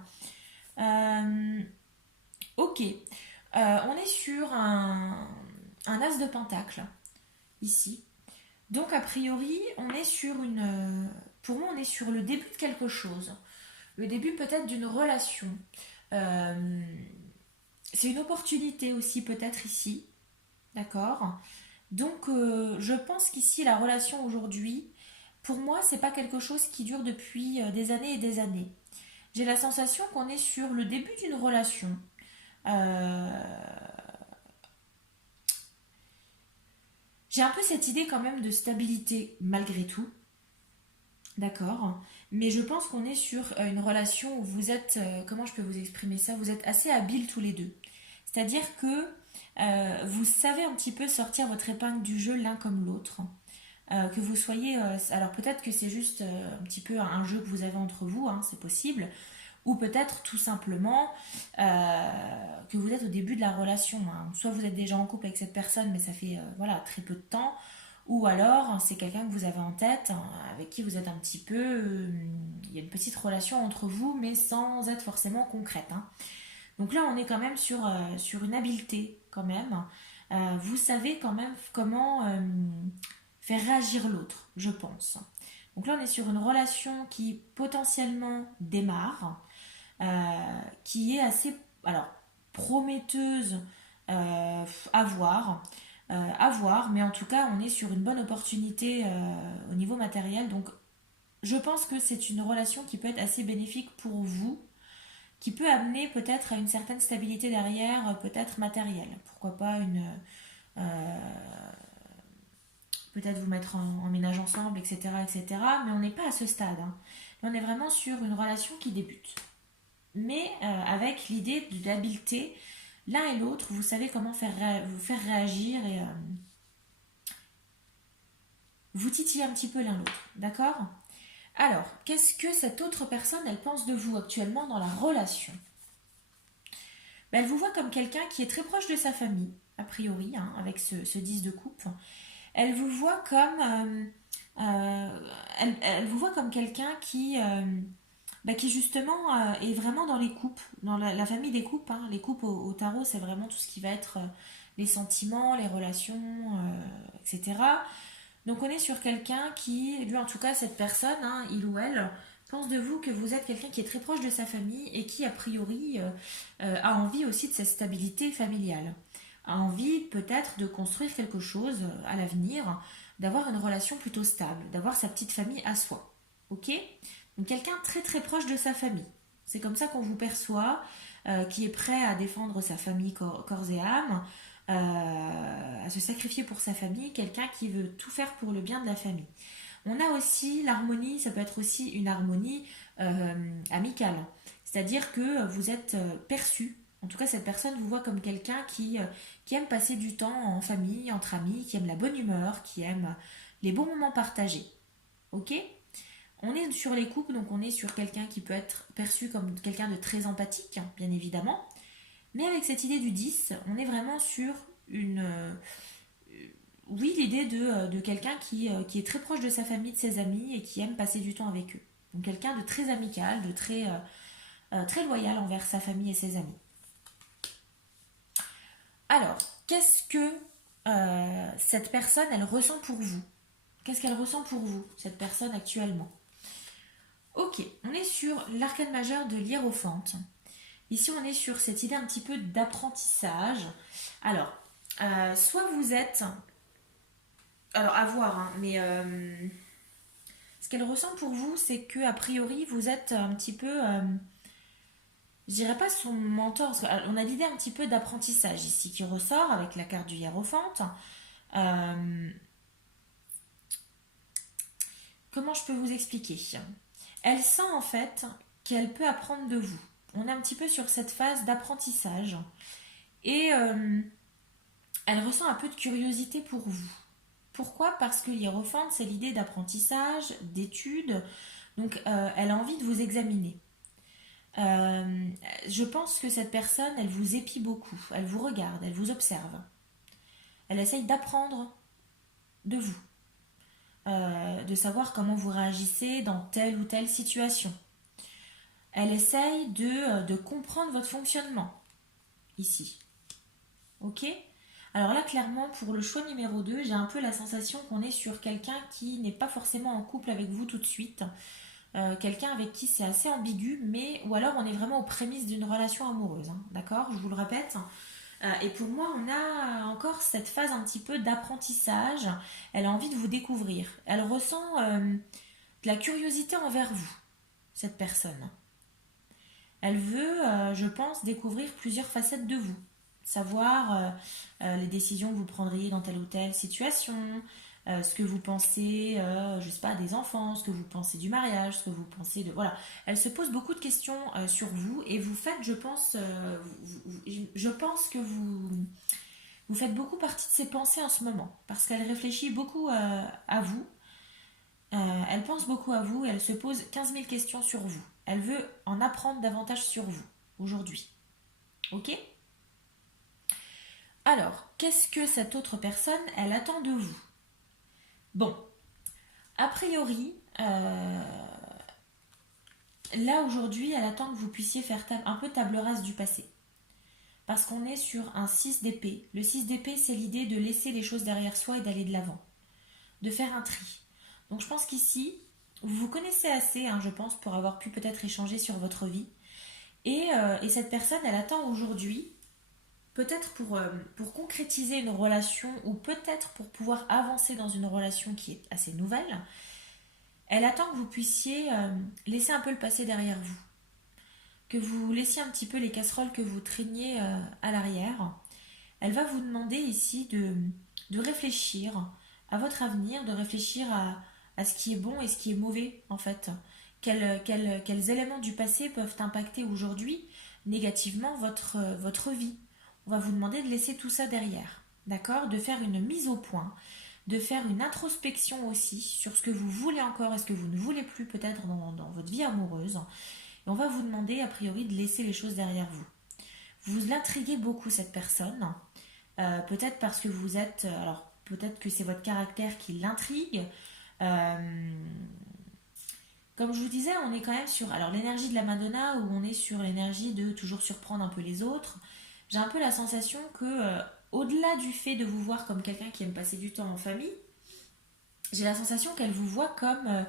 Euh, ok, on est sur un as de pentacle, ici. Donc, a priori, on est sur une... pour moi, on est sur le début de quelque chose. Le début peut-être d'une relation. Euh, c'est une opportunité aussi peut-être ici, d'accord? Donc je pense qu'ici la relation aujourd'hui, pour moi, c'est pas quelque chose qui dure depuis des années et des années. J'ai la sensation qu'on est sur le début d'une relation. Euh, j'ai un peu cette idée quand même de stabilité malgré tout, d'accord? Mais je pense qu'on est sur une relation où vous êtes, comment je peux vous exprimer ça? Vous êtes assez habiles tous les deux. C'est-à-dire que vous savez un petit peu sortir votre épingle du jeu l'un comme l'autre. Que vous soyez, alors peut-être que c'est juste un petit peu un jeu que vous avez entre vous, hein, c'est possible, ou peut-être tout simplement que vous êtes au début de la relation, hein. Soit vous êtes déjà en couple avec cette personne, mais ça fait voilà très peu de temps, ou alors c'est quelqu'un que vous avez en tête, hein, avec qui vous êtes un petit peu, il y a une petite relation entre vous, mais sans être forcément concrète, hein. Donc là, on est quand même sur une habileté, quand même. Vous savez quand même comment faire réagir l'autre, je pense. Donc là, on est sur une relation qui potentiellement démarre, qui est assez alors, prometteuse à voir. À voir, mais en tout cas, on est sur une bonne opportunité au niveau matériel. Donc, je pense que c'est une relation qui peut être assez bénéfique pour vous, qui peut amener peut-être à une certaine stabilité derrière, peut-être matérielle. Pourquoi pas euh, peut-être vous mettre en ménage ensemble, etc., etc. Mais on n'est pas à ce stade, hein. On est vraiment sur une relation qui débute. Mais avec l'idée de l'habileté, l'un et l'autre, vous savez comment vous faire réagir et vous titiller un petit peu l'un l'autre. D'accord? Alors, qu'est-ce que cette autre personne, elle pense de vous actuellement dans la relation? Ben, elle vous voit comme quelqu'un qui est très proche de sa famille, a priori, hein, avec ce 10 de coupe. Elle vous voit comme elle vous voit comme quelqu'un qui justement est vraiment dans les coupes, dans la famille des coupes, hein. Les coupes au tarot, c'est vraiment tout ce qui va être les sentiments, les relations, etc. Donc on est sur quelqu'un qui, lui en tout cas cette personne, hein, il ou elle, pense de vous que vous êtes quelqu'un qui est très proche de sa famille et qui a priori a envie aussi de cette stabilité familiale, a envie peut-être de construire quelque chose à l'avenir, d'avoir une relation plutôt stable, d'avoir sa petite famille à soi. Ok? Donc quelqu'un très très proche de sa famille. C'est comme ça qu'on vous perçoit, qui est prêt à défendre sa famille corps et âme, à se sacrifier pour sa famille, quelqu'un qui veut tout faire pour le bien de la famille. On a aussi l'harmonie, ça peut être aussi une harmonie amicale. C'est-à-dire que vous êtes perçu. En tout cas, cette personne vous voit comme quelqu'un qui aime passer du temps en famille, entre amis, qui aime la bonne humeur, qui aime les bons moments partagés. Ok? On est sur les couples, donc on est sur quelqu'un qui peut être perçu comme quelqu'un de très empathique, bien évidemment. Mais avec cette idée du 10, on est vraiment sur une... oui, l'idée de quelqu'un qui est très proche de sa famille, de ses amis et qui aime passer du temps avec eux. Donc quelqu'un de très amical, de très loyal envers sa famille et ses amis. Alors, qu'est-ce que cette personne, elle ressent pour vous? Qu'est-ce qu'elle ressent pour vous, cette personne actuellement? Ok, on est sur l'arcane majeur de l'hiérophante. Ici, on est sur cette idée un petit peu d'apprentissage. Alors, soit vous êtes... Alors, à voir, hein, mais ce qu'elle ressent pour vous, c'est que a priori, vous êtes un petit peu... je dirais pas son mentor, parce qu'on a l'idée un petit peu d'apprentissage ici qui ressort avec la carte du hiérophante. Euh, comment je peux vous expliquer? Elle sent en fait qu'elle peut apprendre de vous. On est un petit peu sur cette phase d'apprentissage. Et elle ressent un peu de curiosité pour vous. Pourquoi? Parce que l'hiérophante, c'est l'idée d'apprentissage, d'études. Donc, elle a envie de vous examiner. Euh, je pense que cette personne, elle vous épie beaucoup, elle vous regarde, elle vous observe, elle essaye d'apprendre de vous, de savoir comment vous réagissez dans telle ou telle situation. Elle essaye de comprendre votre fonctionnement ici. Ok. Alors là, clairement, pour le choix numéro 2, j'ai un peu la sensation qu'on est sur quelqu'un qui n'est pas forcément en couple avec vous tout de suite. Quelqu'un avec qui c'est assez ambigu, mais ou alors on est vraiment aux prémices d'une relation amoureuse, hein, d'accord? Je vous le répète. Et pour moi, on a encore cette phase un petit peu d'apprentissage. Elle a envie de vous découvrir. Elle ressent de la curiosité envers vous, cette personne. Elle veut, je pense, découvrir plusieurs facettes de vous. Savoir les décisions que vous prendriez dans telle ou telle situation, ce que vous pensez, je sais pas, des enfants, ce que vous pensez du mariage, ce que vous pensez de... Voilà. Elle se pose beaucoup de questions sur vous et vous faites, je pense, je pense que vous faites beaucoup partie de ses pensées en ce moment parce qu'elle réfléchit beaucoup à vous. Elle pense beaucoup à vous et elle se pose 15 000 questions sur vous. Elle veut en apprendre davantage sur vous aujourd'hui. Ok. Alors, qu'est-ce que cette autre personne, elle attend de vous? Bon, a priori, là aujourd'hui, elle attend que vous puissiez faire un peu table rase du passé. Parce qu'on est sur un 6 d'épée. Le 6 d'épée, c'est l'idée de laisser les choses derrière soi et d'aller de l'avant. De faire un tri. Donc je pense qu'ici, vous vous connaissez assez, hein, je pense, pour avoir pu peut-être échanger sur votre vie. Et cette personne, elle attend aujourd'hui, peut-être pour concrétiser une relation ou peut-être pour pouvoir avancer dans une relation qui est assez nouvelle, elle attend que vous puissiez laisser un peu le passé derrière vous, que vous laissiez un petit peu les casseroles que vous traîniez à l'arrière. Elle va vous demander ici de réfléchir à votre avenir, de réfléchir à ce qui est bon et ce qui est mauvais en fait. Quels éléments du passé peuvent impacter aujourd'hui négativement votre vie. On va vous demander de laisser tout ça derrière, d'accord? De faire une mise au point, de faire une introspection aussi sur ce que vous voulez encore et ce que vous ne voulez plus peut-être dans votre vie amoureuse. Et on va vous demander a priori de laisser les choses derrière vous. Vous l'intriguez beaucoup cette personne, peut-être parce que vous êtes... alors peut-être que c'est votre caractère qui l'intrigue. Euh, Comme je vous disais, on est quand même sur alors l'énergie de la Madonna où on est sur l'énergie de toujours surprendre un peu les autres. J'ai un peu la sensation que au-delà du fait de vous voir comme quelqu'un qui aime passer du temps en famille, j'ai la sensation qu'elle vous voit comme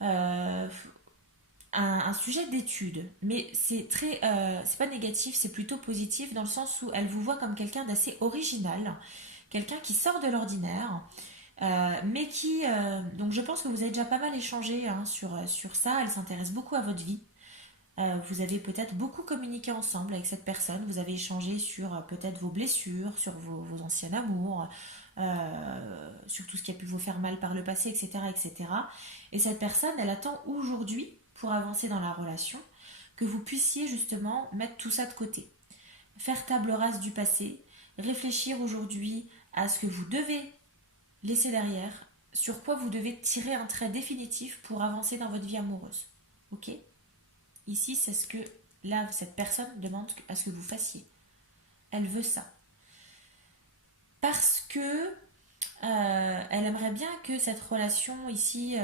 euh, un sujet d'étude. Mais c'est pas négatif, c'est plutôt positif dans le sens où elle vous voit comme quelqu'un d'assez original, quelqu'un qui sort de l'ordinaire, mais qui... donc je pense que vous avez déjà pas mal échangé hein, sur ça, elle s'intéresse beaucoup à votre vie. Vous avez peut-être beaucoup communiqué ensemble avec cette personne, vous avez échangé sur peut-être vos blessures, sur vos anciens amours, sur tout ce qui a pu vous faire mal par le passé, etc., etc. Et cetera. Et cette personne, elle attend aujourd'hui, pour avancer dans la relation, que vous puissiez justement mettre tout ça de côté. Faire table rase du passé, réfléchir aujourd'hui à ce que vous devez laisser derrière, sur quoi vous devez tirer un trait définitif pour avancer dans votre vie amoureuse. Ok? Ici, c'est ce que là, cette personne demande à ce que vous fassiez. Elle veut ça. Parce que elle aimerait bien que cette relation ici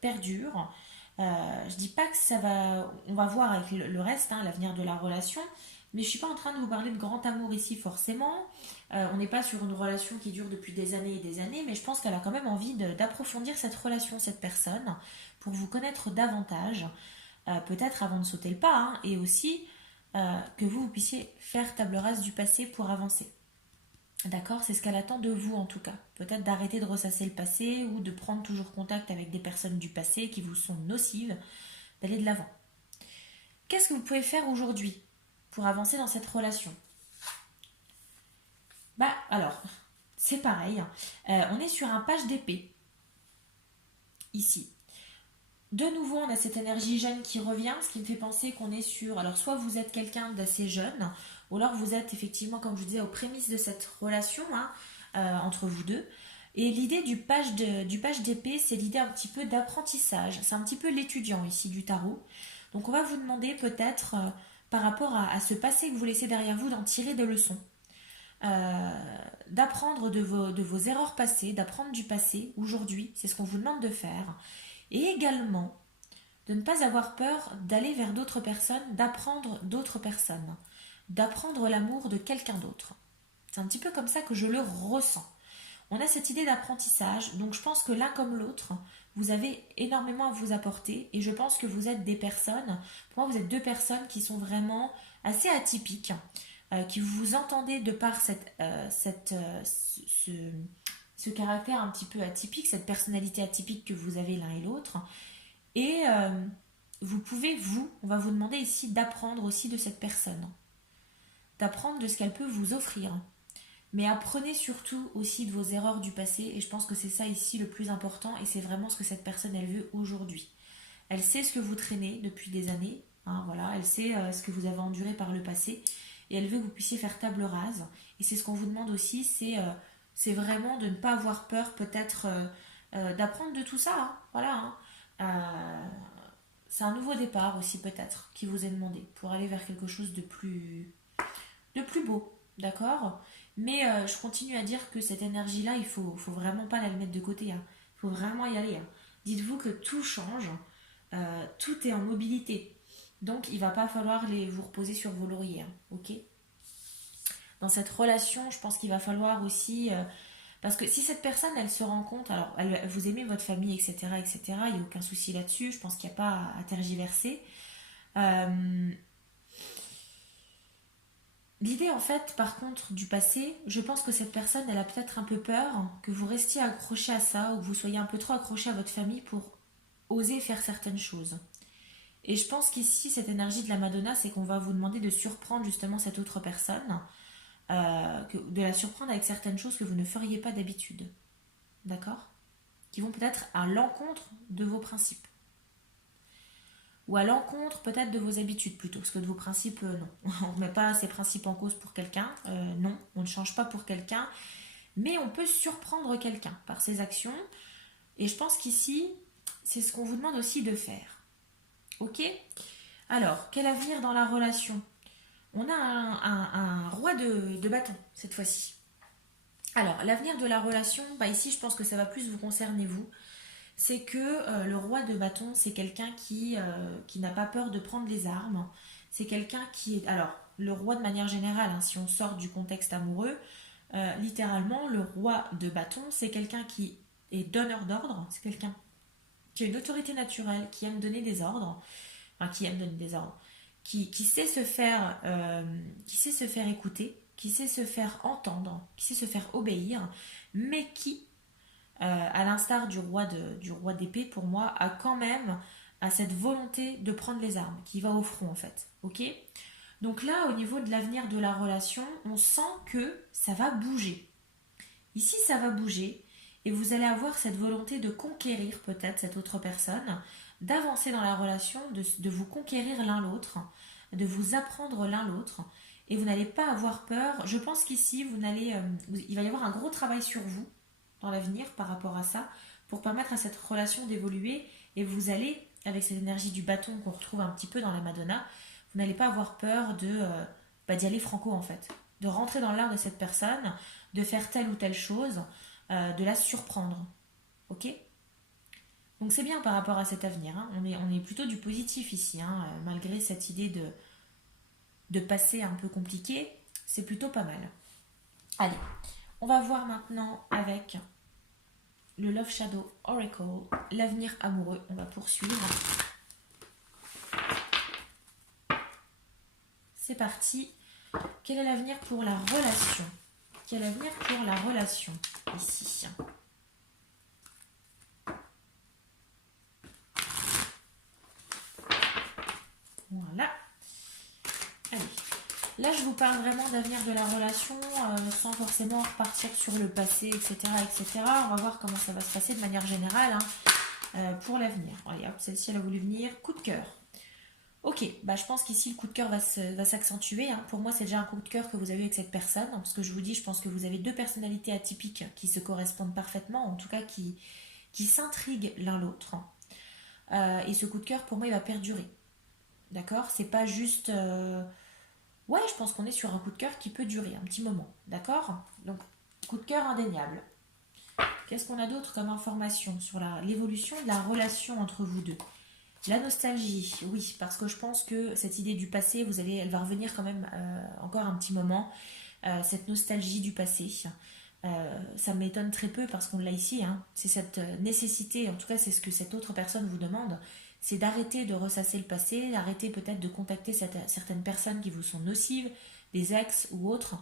perdure. Je dis pas que ça va. On va voir avec le reste, hein, l'avenir de la relation. Mais je suis pas en train de vous parler de grand amour ici forcément. On n'est pas sur une relation qui dure depuis des années et des années, mais je pense qu'elle a quand même envie d'approfondir cette relation, cette personne, pour vous connaître davantage, peut-être avant de sauter le pas, hein, et aussi que vous puissiez faire table rase du passé pour avancer. D'accord? C'est ce qu'elle attend de vous en tout cas. Peut-être d'arrêter de ressasser le passé ou de prendre toujours contact avec des personnes du passé qui vous sont nocives, d'aller de l'avant. Qu'est-ce que vous pouvez faire aujourd'hui pour avancer dans cette relation? Bah alors, c'est pareil. On est sur un page d'épée ici. De nouveau, on a cette énergie jeune qui revient, ce qui me fait penser qu'on est sur... Alors, soit vous êtes quelqu'un d'assez jeune, ou alors vous êtes effectivement, comme je vous disais, aux prémices de cette relation hein, entre vous deux. Et l'idée du page d'épée, c'est l'idée un petit peu d'apprentissage. C'est un petit peu l'étudiant ici du tarot. Donc on va vous demander peut-être, par rapport à ce passé que vous laissez derrière vous, d'en tirer des leçons, d'apprendre de vos erreurs passées, d'apprendre du passé aujourd'hui, c'est ce qu'on vous demande de faire, et également de ne pas avoir peur d'aller vers d'autres personnes, d'apprendre d'autres personnes, d'apprendre l'amour de quelqu'un d'autre. C'est un petit peu comme ça que je le ressens. On a cette idée d'apprentissage, donc je pense que l'un comme l'autre, vous avez énormément à vous apporter et je pense que vous êtes des personnes, pour moi vous êtes deux personnes qui sont vraiment assez atypiques, qui vous entendez de par ce caractère un petit peu atypique, cette personnalité atypique que vous avez l'un et l'autre. Et vous pouvez, on va vous demander ici d'apprendre aussi de cette personne, d'apprendre de ce qu'elle peut vous offrir. Mais apprenez surtout aussi de vos erreurs du passé et je pense que c'est ça ici le plus important et c'est vraiment ce que cette personne elle veut aujourd'hui. Elle sait ce que vous traînez depuis des années, hein, voilà, elle sait ce que vous avez enduré par le passé et elle veut que vous puissiez faire table rase. Et c'est ce qu'on vous demande aussi, c'est vraiment de ne pas avoir peur peut-être d'apprendre de tout ça, hein, voilà. Hein. C'est un nouveau départ aussi peut-être qui vous est demandé pour aller vers quelque chose de plus beau, d'accord? Mais je continue à dire que cette énergie-là, faut vraiment pas la mettre de côté. Hein. Il faut vraiment y aller. Hein. Dites-vous que tout change, tout est en mobilité. Donc il va pas falloir vous reposer sur vos lauriers, hein, ok? Dans cette relation, je pense qu'il va falloir aussi... parce que si cette personne, elle se rend compte, alors vous aimez votre famille, etc., etc., il n'y a aucun souci là-dessus, je pense qu'il n'y a pas à tergiverser. Euh, L'idée en fait, par contre, du passé, je pense que cette personne, elle a peut-être un peu peur que vous restiez accroché à ça ou que vous soyez un peu trop accroché à votre famille pour oser faire certaines choses. Et je pense qu'ici, cette énergie de la Madonna, c'est qu'on va vous demander de surprendre justement cette autre personne, de la surprendre avec certaines choses que vous ne feriez pas d'habitude. D'accord? Qui vont peut-être à l'encontre de vos principes. Ou à l'encontre peut-être de vos habitudes plutôt, parce que de vos principes, non. On ne met pas ses principes en cause pour quelqu'un, non, on ne change pas pour quelqu'un, mais on peut surprendre quelqu'un par ses actions, et je pense qu'ici, c'est ce qu'on vous demande aussi de faire. Ok? Alors, quel avenir dans la relation? On a un roi de bâton, cette fois-ci. Alors, l'avenir de la relation, bah ici, je pense que ça va plus vous concerner vous. C'est que le roi de bâton, c'est quelqu'un qui n'a pas peur de prendre les armes. C'est quelqu'un qui est... Alors, le roi de manière générale, hein, si on sort du contexte amoureux, littéralement, le roi de bâton, c'est quelqu'un qui est donneur d'ordre. C'est quelqu'un qui a une autorité naturelle, qui aime donner des ordres. Enfin, qui aime donner des ordres. Qui sait qui sait se faire écouter, qui sait se faire entendre, qui sait se faire obéir, mais qui à l'instar du roi d'épée, pour moi, a quand même à cette volonté de prendre les armes, qui va au front en fait. Ok? Donc là, au niveau de l'avenir de la relation, on sent que ça va bouger. Ici, ça va bouger et vous allez avoir cette volonté de conquérir peut-être cette autre personne, d'avancer dans la relation, de vous conquérir l'un l'autre, de vous apprendre l'un l'autre. Et vous n'allez pas avoir peur. Je pense qu'ici, il va y avoir un gros travail sur vous dans l'avenir par rapport à ça pour permettre à cette relation d'évoluer et vous allez, avec cette énergie du bâton qu'on retrouve un petit peu dans la Madonna, vous n'allez pas avoir peur d'y aller franco en fait, de rentrer dans l'art de cette personne, de faire telle ou telle chose, de la surprendre. Ok? Donc c'est bien par rapport à cet avenir, hein. On est plutôt du positif ici, hein, malgré cette idée de passé un peu compliqué, c'est plutôt pas mal. Allez, on va voir maintenant avec le Love Shadow Oracle, l'avenir amoureux. On va poursuivre. C'est parti. Quel est l'avenir pour la relation? Quel est l'avenir pour la relation ici? Voilà. Allez. Là, je vous parle vraiment d'avenir de la relation, sans forcément repartir sur le passé, etc., etc. On va voir comment ça va se passer de manière générale, hein, pour l'avenir. Allez, hop, celle-ci, elle a voulu venir. Coup de cœur. Ok, bah, je pense qu'ici, le coup de cœur va s'accentuer. Hein. Pour moi, c'est déjà un coup de cœur que vous avez avec cette personne. Hein, parce que je vous dis, je pense que vous avez deux personnalités atypiques qui se correspondent parfaitement, en tout cas qui s'intriguent l'un l'autre. Et ce coup de cœur, pour moi, il va perdurer. D'accord? C'est pas juste... Ouais, je pense qu'on est sur un coup de cœur qui peut durer un petit moment. D'accord? Donc, coup de cœur indéniable. Qu'est-ce qu'on a d'autre comme information sur l'évolution de la relation entre vous deux? La nostalgie, oui, parce que je pense que cette idée du passé, elle va revenir quand même encore un petit moment. Cette nostalgie du passé, ça m'étonne très peu parce qu'on l'a ici. Hein. C'est cette nécessité, en tout cas c'est ce que cette autre personne vous demande, c'est d'arrêter de ressasser le passé, d'arrêter peut-être de contacter certaines personnes qui vous sont nocives, des ex ou autres,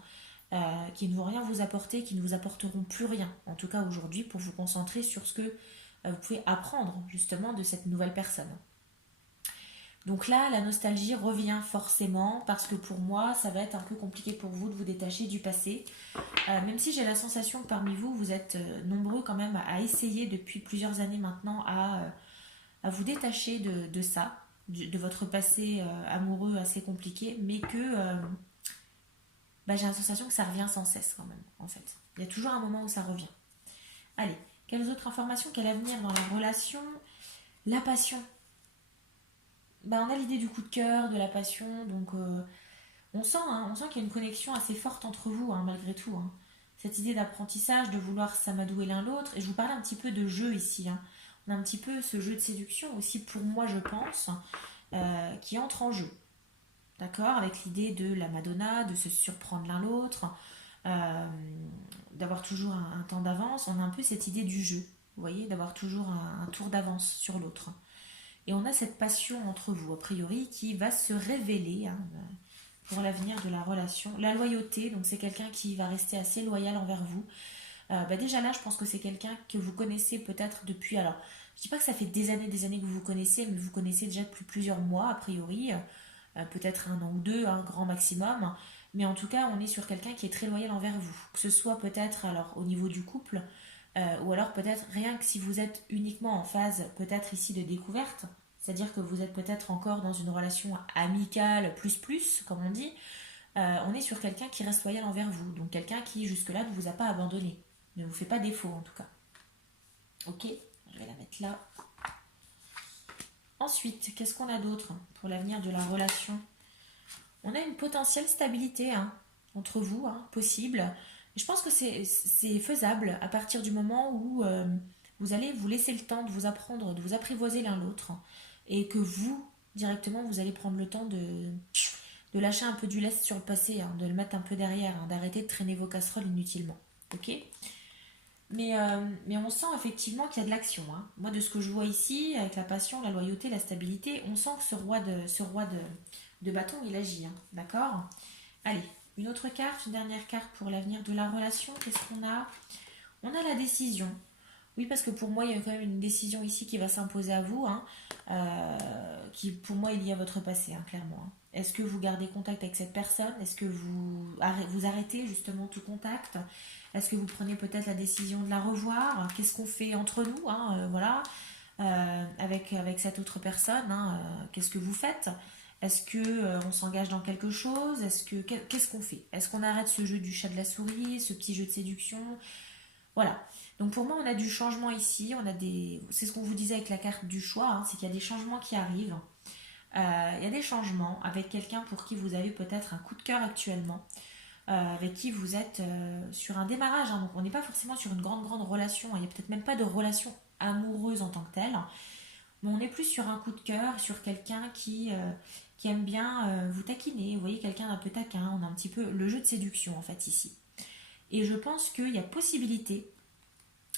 qui ne vont rien vous apporter, qui ne vous apporteront plus rien, en tout cas aujourd'hui, pour vous concentrer sur ce que vous pouvez apprendre justement de cette nouvelle personne. Donc là, la nostalgie revient forcément parce que pour moi, ça va être un peu compliqué pour vous de vous détacher du passé. Même si j'ai la sensation que parmi vous, vous êtes nombreux quand même à essayer depuis plusieurs années maintenant à vous détacher de ça, de votre passé amoureux assez compliqué, mais que j'ai la sensation que ça revient sans cesse quand même, en fait. Il y a toujours un moment où ça revient. Allez, quelles autres informations, quel avenir dans la relation? La passion. On a l'idée du coup de cœur, de la passion, donc on sent qu'il y a une connexion assez forte entre vous, hein, malgré tout. Hein. Cette idée d'apprentissage, de vouloir s'amadouer l'un l'autre, et je vous parlais un petit peu de jeu ici. Hein. On a un petit peu ce jeu de séduction aussi, pour moi, je pense, qui entre en jeu. D'accord? Avec l'idée de la Madonna, de se surprendre l'un l'autre, euh, d'avoir toujours un temps d'avance. On a un peu cette idée du jeu, vous voyez, d'avoir toujours un tour d'avance sur l'autre. Et on a cette passion entre vous, a priori, qui va se révéler hein, pour l'avenir de la relation. La loyauté, donc c'est quelqu'un qui va rester assez loyal envers vous. Déjà là, je pense que c'est quelqu'un que vous connaissez peut-être depuis... Alors, je ne dis pas que ça fait des années que vous vous connaissez, mais vous connaissez déjà depuis plusieurs mois, a priori. Peut-être un an ou deux, un grand maximum. Mais en tout cas, on est sur quelqu'un qui est très loyal envers vous. Que ce soit peut-être alors au niveau du couple, ou alors peut-être rien que si vous êtes uniquement en phase peut-être ici de découverte, c'est-à-dire que vous êtes peut-être encore dans une relation amicale plus, comme on dit, on est sur quelqu'un qui reste loyal envers vous, donc quelqu'un qui jusque-là ne vous a pas abandonné, ne vous fait pas défaut en tout cas. Ok, je vais la mettre là. Ensuite, qu'est-ce qu'on a d'autre pour l'avenir de la relation? On a une potentielle stabilité hein, entre vous, hein, possible. Et je pense que c'est faisable à partir du moment où vous allez vous laisser le temps de vous apprendre, de vous apprivoiser l'un l'autre, et que vous, directement, vous allez prendre le temps de lâcher un peu du lest sur le passé, hein, de le mettre un peu derrière, hein, d'arrêter de traîner vos casseroles inutilement. Ok? Mais on sent effectivement qu'il y a de l'action. Hein. Moi, de ce que je vois ici, avec la passion, la loyauté, la stabilité, on sent que ce roi de bâton, il agit. Hein. D'accord? Allez, une autre carte, une dernière carte pour l'avenir de la relation. Qu'est-ce qu'on a? On a la décision. Oui, parce que pour moi, il y a quand même une décision ici qui va s'imposer à vous, hein, qui pour moi est liée à votre passé, hein, clairement. Hein. Est-ce que vous gardez contact avec cette personne? Est-ce que vous arrêtez justement tout contact? Est-ce que vous prenez peut-être la décision de la revoir? Qu'est-ce qu'on fait entre nous, hein, voilà, avec cette autre personne, hein, qu'est-ce que vous faites? Est-ce que on s'engage dans quelque chose? Qu'est-ce qu'on fait? Est-ce qu'on arrête ce jeu du chat de la souris, ce petit jeu de séduction? Voilà. Donc pour moi, on a du changement ici. C'est ce qu'on vous disait avec la carte du choix, hein, c'est qu'il y a des changements qui arrivent. Il y a des changements avec quelqu'un pour qui vous avez peut-être un coup de cœur actuellement, avec qui vous êtes sur un démarrage. Hein, donc on n'est pas forcément sur une grande relation. Il n'y a peut-être même pas de relation amoureuse en tant que telle. Mais on est plus sur un coup de cœur, sur quelqu'un qui aime bien vous taquiner. Vous voyez, quelqu'un d'un peu taquin. On a un petit peu le jeu de séduction en fait ici. Et je pense qu'il y a possibilité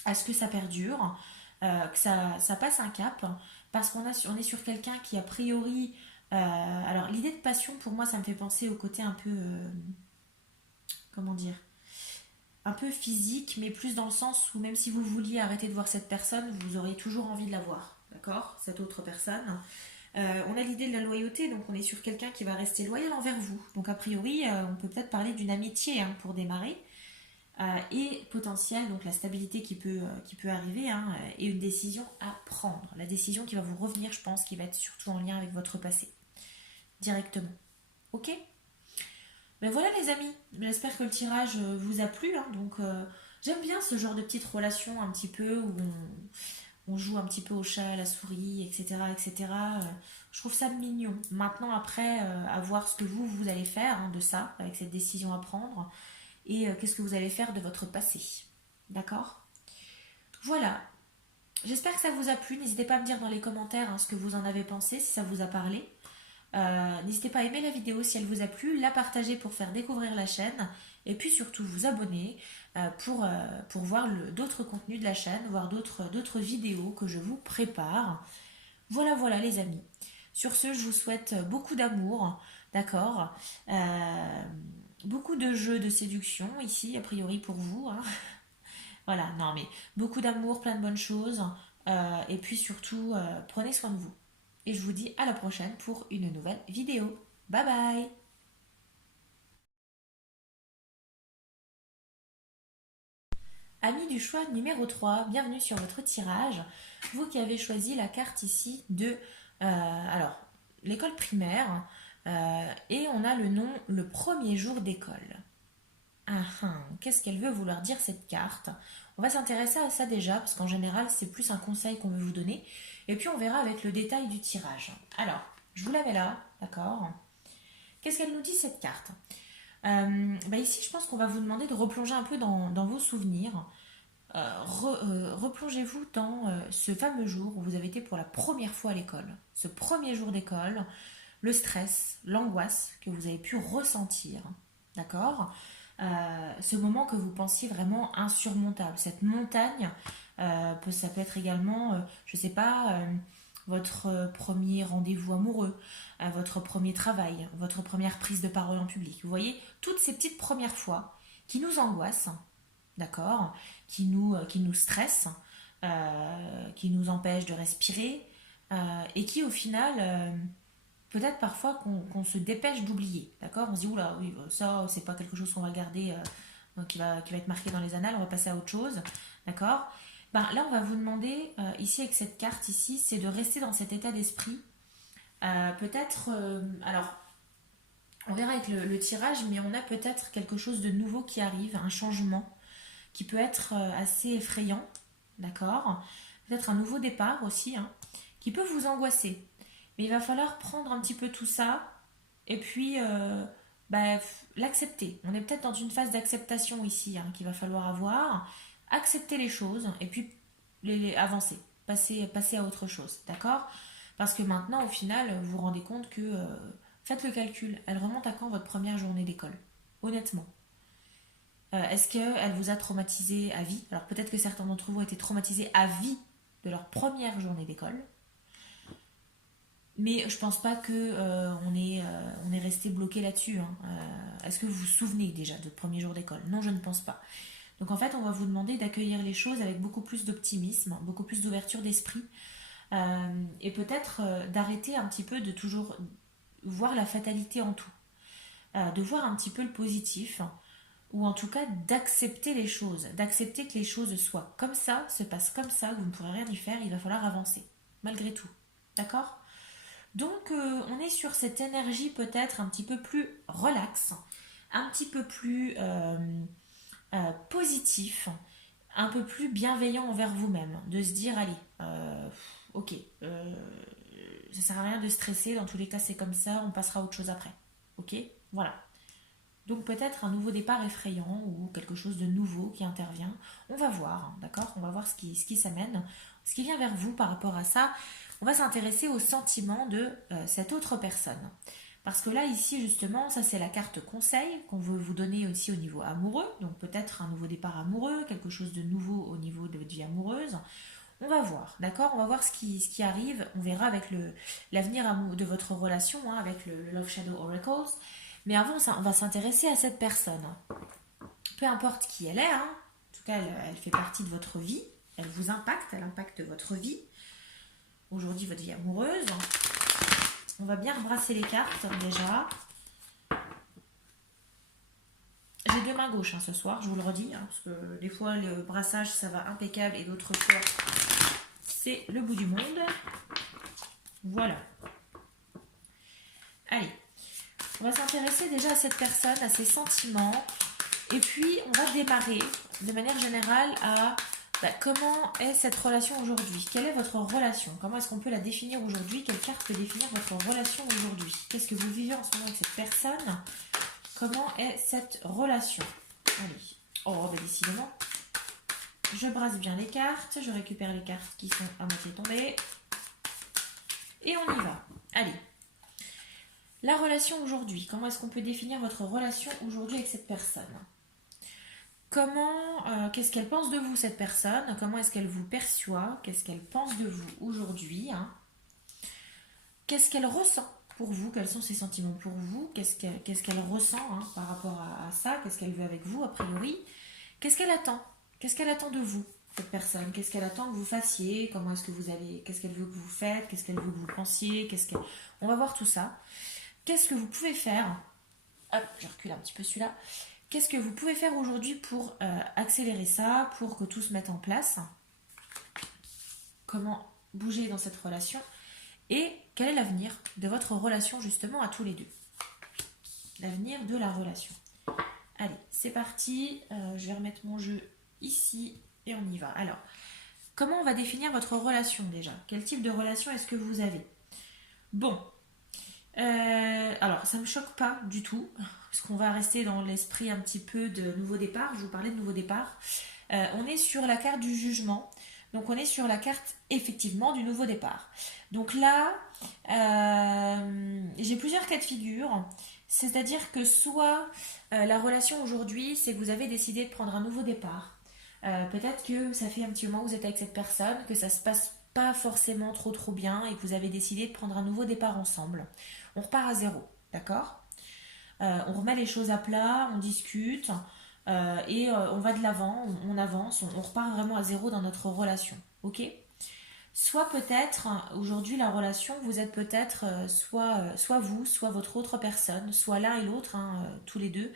à ce que ça perdure, que ça passe un cap, parce on est sur quelqu'un qui a priori... alors l'idée de passion, pour moi, ça me fait penser au côté un peu... comment dire? Un peu physique, mais plus dans le sens où même si vous vouliez arrêter de voir cette personne, vous auriez toujours envie de la voir, d'accord? Cette autre personne. On a l'idée de la loyauté, donc on est sur quelqu'un qui va rester loyal envers vous. Donc a priori, on peut peut-être parler d'une amitié hein, pour démarrer. Et potentiel, donc la stabilité qui peut arriver, hein, et une décision à prendre. La décision qui va vous revenir, je pense, qui va être surtout en lien avec votre passé, directement. Ok? Ben voilà les amis, j'espère que le tirage vous a plu. Hein, donc j'aime bien ce genre de petite relation un petit peu où on joue un petit peu au chat, à la souris, etc. etc. Je trouve ça mignon. Maintenant, après, à voir ce que vous allez faire hein, de ça, avec cette décision à prendre, et qu'est-ce que vous allez faire de votre passé. D'accord? Voilà. J'espère que ça vous a plu. N'hésitez pas à me dire dans les commentaires hein, ce que vous en avez pensé, si ça vous a parlé. N'hésitez pas à aimer la vidéo si elle vous a plu, la partager pour faire découvrir la chaîne et puis surtout vous abonner pour voir d'autres contenus de la chaîne, voir d'autres vidéos que je vous prépare. Voilà, voilà les amis. Sur ce, je vous souhaite beaucoup d'amour, d'accord. Beaucoup de jeux de séduction ici, a priori pour vous. Hein. Voilà, non mais beaucoup d'amour, plein de bonnes choses. Et puis surtout, prenez soin de vous. Et je vous dis à la prochaine pour une nouvelle vidéo. Bye bye. Amis du choix numéro 3, bienvenue sur votre tirage. Vous qui avez choisi la carte ici de alors l'école primaire et on a le nom le premier jour d'école. Ah, qu'est-ce qu'elle veut vouloir dire cette carte? On va s'intéresser à ça déjà parce qu'en général c'est plus un conseil qu'on veut vous donner et puis on verra avec le détail du tirage. Alors, je vous la mets là, d'accord? Qu'est-ce qu'elle nous dit cette carte? Ici, je pense qu'on va vous demander de replonger un peu dans vos souvenirs. Replongez-vous dans ce fameux jour où vous avez été pour la première fois à l'école. Ce premier jour d'école, le stress, l'angoisse que vous avez pu ressentir. D'accord? Ce moment que vous pensiez vraiment insurmontable. Cette montagne, ça peut être également, je ne sais pas, votre premier rendez-vous amoureux, votre premier travail, votre première prise de parole en public. Vous voyez, toutes ces petites premières fois qui nous angoissent, d'accord, qui nous stressent, qui nous empêchent de respirer et qui au final, peut-être parfois qu'on se dépêche d'oublier, d'accord. On se dit, oula, oui, ça, c'est pas quelque chose qu'on va garder, qui va être marqué dans les annales, on va passer à autre chose, d'accord. Ben, là, on va vous demander, ici avec cette carte ici, c'est de rester dans cet état d'esprit. Peut-être, alors, on verra avec le tirage, mais on a peut-être quelque chose de nouveau qui arrive, un changement qui peut être assez effrayant, d'accord. Peut-être un nouveau départ aussi, hein, qui peut vous angoisser. Mais il va falloir prendre un petit peu tout ça et puis l'accepter. On est peut-être dans une phase d'acceptation ici hein, qu'il va falloir avoir. Accepter les choses et puis avancer, passer à autre chose, d'accord. Parce que maintenant, au final, vous vous rendez compte que, faites le calcul, elle remonte à quand votre première journée d'école? Honnêtement. Est-ce qu'elle vous a traumatisé à vie? Alors peut-être que certains d'entre vous ont été traumatisés à vie de leur première journée d'école. Mais je pense pas que on est resté bloqué là-dessus. Hein. Est-ce que vous vous souvenez déjà de votre premier jour d'école? Non, je ne pense pas. Donc en fait, on va vous demander d'accueillir les choses avec beaucoup plus d'optimisme, beaucoup plus d'ouverture d'esprit, et peut-être d'arrêter un petit peu de toujours voir la fatalité en tout, de voir un petit peu le positif, ou en tout cas d'accepter les choses, d'accepter que les choses soient comme ça, se passent comme ça, que vous ne pourrez rien y faire, il va falloir avancer, malgré tout. D'accord? Donc on est sur cette énergie peut-être un petit peu plus relax, un petit peu plus positif, un peu plus bienveillant envers vous-même, de se dire allez, ok, ça sert à rien de stresser, dans tous les cas c'est comme ça, on passera à autre chose après. Ok? Voilà. Donc peut-être un nouveau départ effrayant ou quelque chose de nouveau qui intervient. On va voir, hein, d'accord. On va voir ce qui s'amène, ce qui vient vers vous par rapport à ça. On va s'intéresser aux sentiments de cette autre personne. Parce que là, ici, justement, ça c'est la carte conseil qu'on veut vous donner aussi au niveau amoureux. Donc peut-être un nouveau départ amoureux, quelque chose de nouveau au niveau de votre vie amoureuse. On va voir, d'accord. On va voir ce qui arrive. On verra avec l'avenir de votre relation, hein, avec le Love Shadow Oracles. Mais avant, on va s'intéresser à cette personne. Peu importe qui elle est, hein. En tout cas, elle fait partie de votre vie. Elle vous impacte, elle impacte votre vie. Aujourd'hui, votre vie amoureuse. On va bien rebrasser les cartes déjà. J'ai deux mains gauches hein, ce soir, je vous le redis. Hein, parce que des fois, le brassage, ça va impeccable. Et d'autres fois, c'est le bout du monde. Voilà. Allez. On va s'intéresser déjà à cette personne, à ses sentiments. Et puis, on va démarrer de manière générale à Comment est cette relation aujourd'hui? Quelle est votre relation? Comment est-ce qu'on peut la définir aujourd'hui? Quelle carte peut définir votre relation aujourd'hui? Qu'est-ce que vous vivez en ce moment avec cette personne? Comment est cette relation? Allez. Oh, décidément. Je brasse bien les cartes. Je récupère les cartes qui sont à moitié tombées. Et on y va. Allez. La relation aujourd'hui. Comment est-ce qu'on peut définir votre relation aujourd'hui avec cette personne? Qu'est-ce qu'elle pense de vous, cette personne? Comment est-ce qu'elle vous perçoit? Qu'est-ce qu'elle pense de vous aujourd'hui, hein? Qu'est-ce qu'elle ressent pour vous? Quels sont ses sentiments pour vous? Qu'est-ce qu'elle ressent, hein, par rapport à ça? Qu'est-ce qu'elle veut avec vous, a priori? Qu'est-ce qu'elle attend? Qu'est-ce qu'elle attend de vous, cette personne? Qu'est-ce qu'elle attend que vous fassiez? Comment est-ce que vous allez... Qu'est-ce qu'elle veut que vous faites? Qu'est-ce qu'elle veut que vous pensiez? On va voir tout ça. Qu'est-ce que vous pouvez faire? Hop, je recule un petit peu celui-là. Qu'est-ce que vous pouvez faire aujourd'hui pour accélérer ça, pour que tout se mette en place? Comment bouger dans cette relation? Et quel est l'avenir de votre relation justement à tous les deux? L'avenir de la relation. Allez, c'est parti. Je vais remettre mon jeu ici et on y va. Alors, comment on va définir votre relation déjà? Quel type de relation est-ce que vous avez? Bon, alors ça ne me choque pas du tout, parce qu'on va rester dans l'esprit un petit peu de nouveau départ. Je vous parlais de nouveau départ. On est sur la carte du jugement, donc on est sur la carte effectivement du nouveau départ. Donc là, j'ai plusieurs cas de figure, c'est-à-dire que soit la relation aujourd'hui, c'est que vous avez décidé de prendre un nouveau départ. Peut-être que ça fait un petit moment que vous êtes avec cette personne, que ça se passe pas forcément trop bien et que vous avez décidé de prendre un nouveau départ ensemble. On repart à zéro, d'accord? On remet les choses à plat, on discute et on va de l'avant, on avance, on repart vraiment à zéro dans notre relation, ok? Soit peut-être, aujourd'hui la relation, vous êtes peut-être soit vous, soit votre autre personne, soit l'un et l'autre, hein, tous les deux.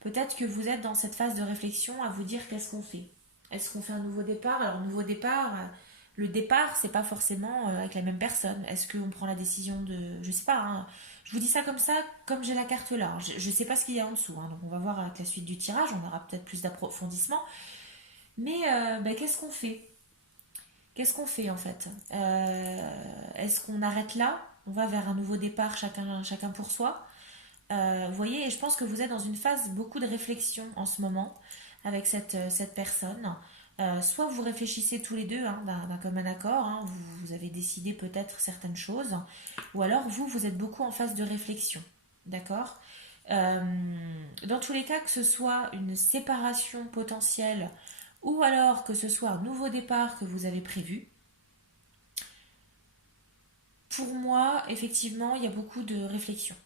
Peut-être que vous êtes dans cette phase de réflexion à vous dire qu'est-ce qu'on fait. Est-ce qu'on fait un nouveau départ? Alors, nouveau départ, le départ, c'est pas forcément avec la même personne. Est-ce qu'on prend la décision de... Je sais pas, hein. Je vous dis ça, comme j'ai la carte là. Je sais pas ce qu'il y a en dessous, hein. Donc, on va voir avec la suite du tirage, on aura peut-être plus d'approfondissement. Mais qu'est-ce qu'on fait? Qu'est-ce qu'on fait en fait? Est-ce qu'on arrête là? On va vers un nouveau départ, chacun pour soi. Vous voyez, et je pense que vous êtes dans une phase beaucoup de réflexion en ce moment avec cette personne. Soit vous réfléchissez tous les deux, hein, d'un commun accord, hein, vous avez décidé peut-être certaines choses, ou alors vous êtes beaucoup en phase de réflexion. D'accord? Euh, dans tous les cas, que ce soit une séparation potentielle ou alors que ce soit un nouveau départ que vous avez prévu, pour moi, effectivement, il y a beaucoup de réflexion,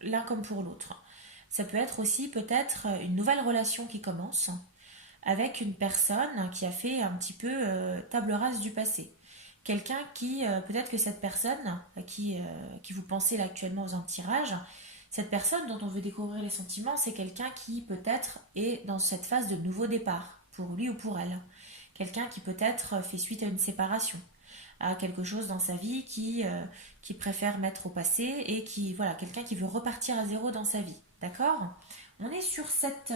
l'un comme pour l'autre. Ça peut être aussi peut-être une nouvelle relation qui commence avec une personne qui a fait un petit peu table rase du passé. Quelqu'un qui, peut-être que cette personne qui vous pensez là actuellement aux tirage, cette personne dont on veut découvrir les sentiments, c'est quelqu'un qui peut-être est dans cette phase de nouveau départ, pour lui ou pour elle. Quelqu'un qui peut-être fait suite à une séparation, à quelque chose dans sa vie qui préfère mettre au passé et qui, voilà, quelqu'un qui veut repartir à zéro dans sa vie. D'accord? On est sur cette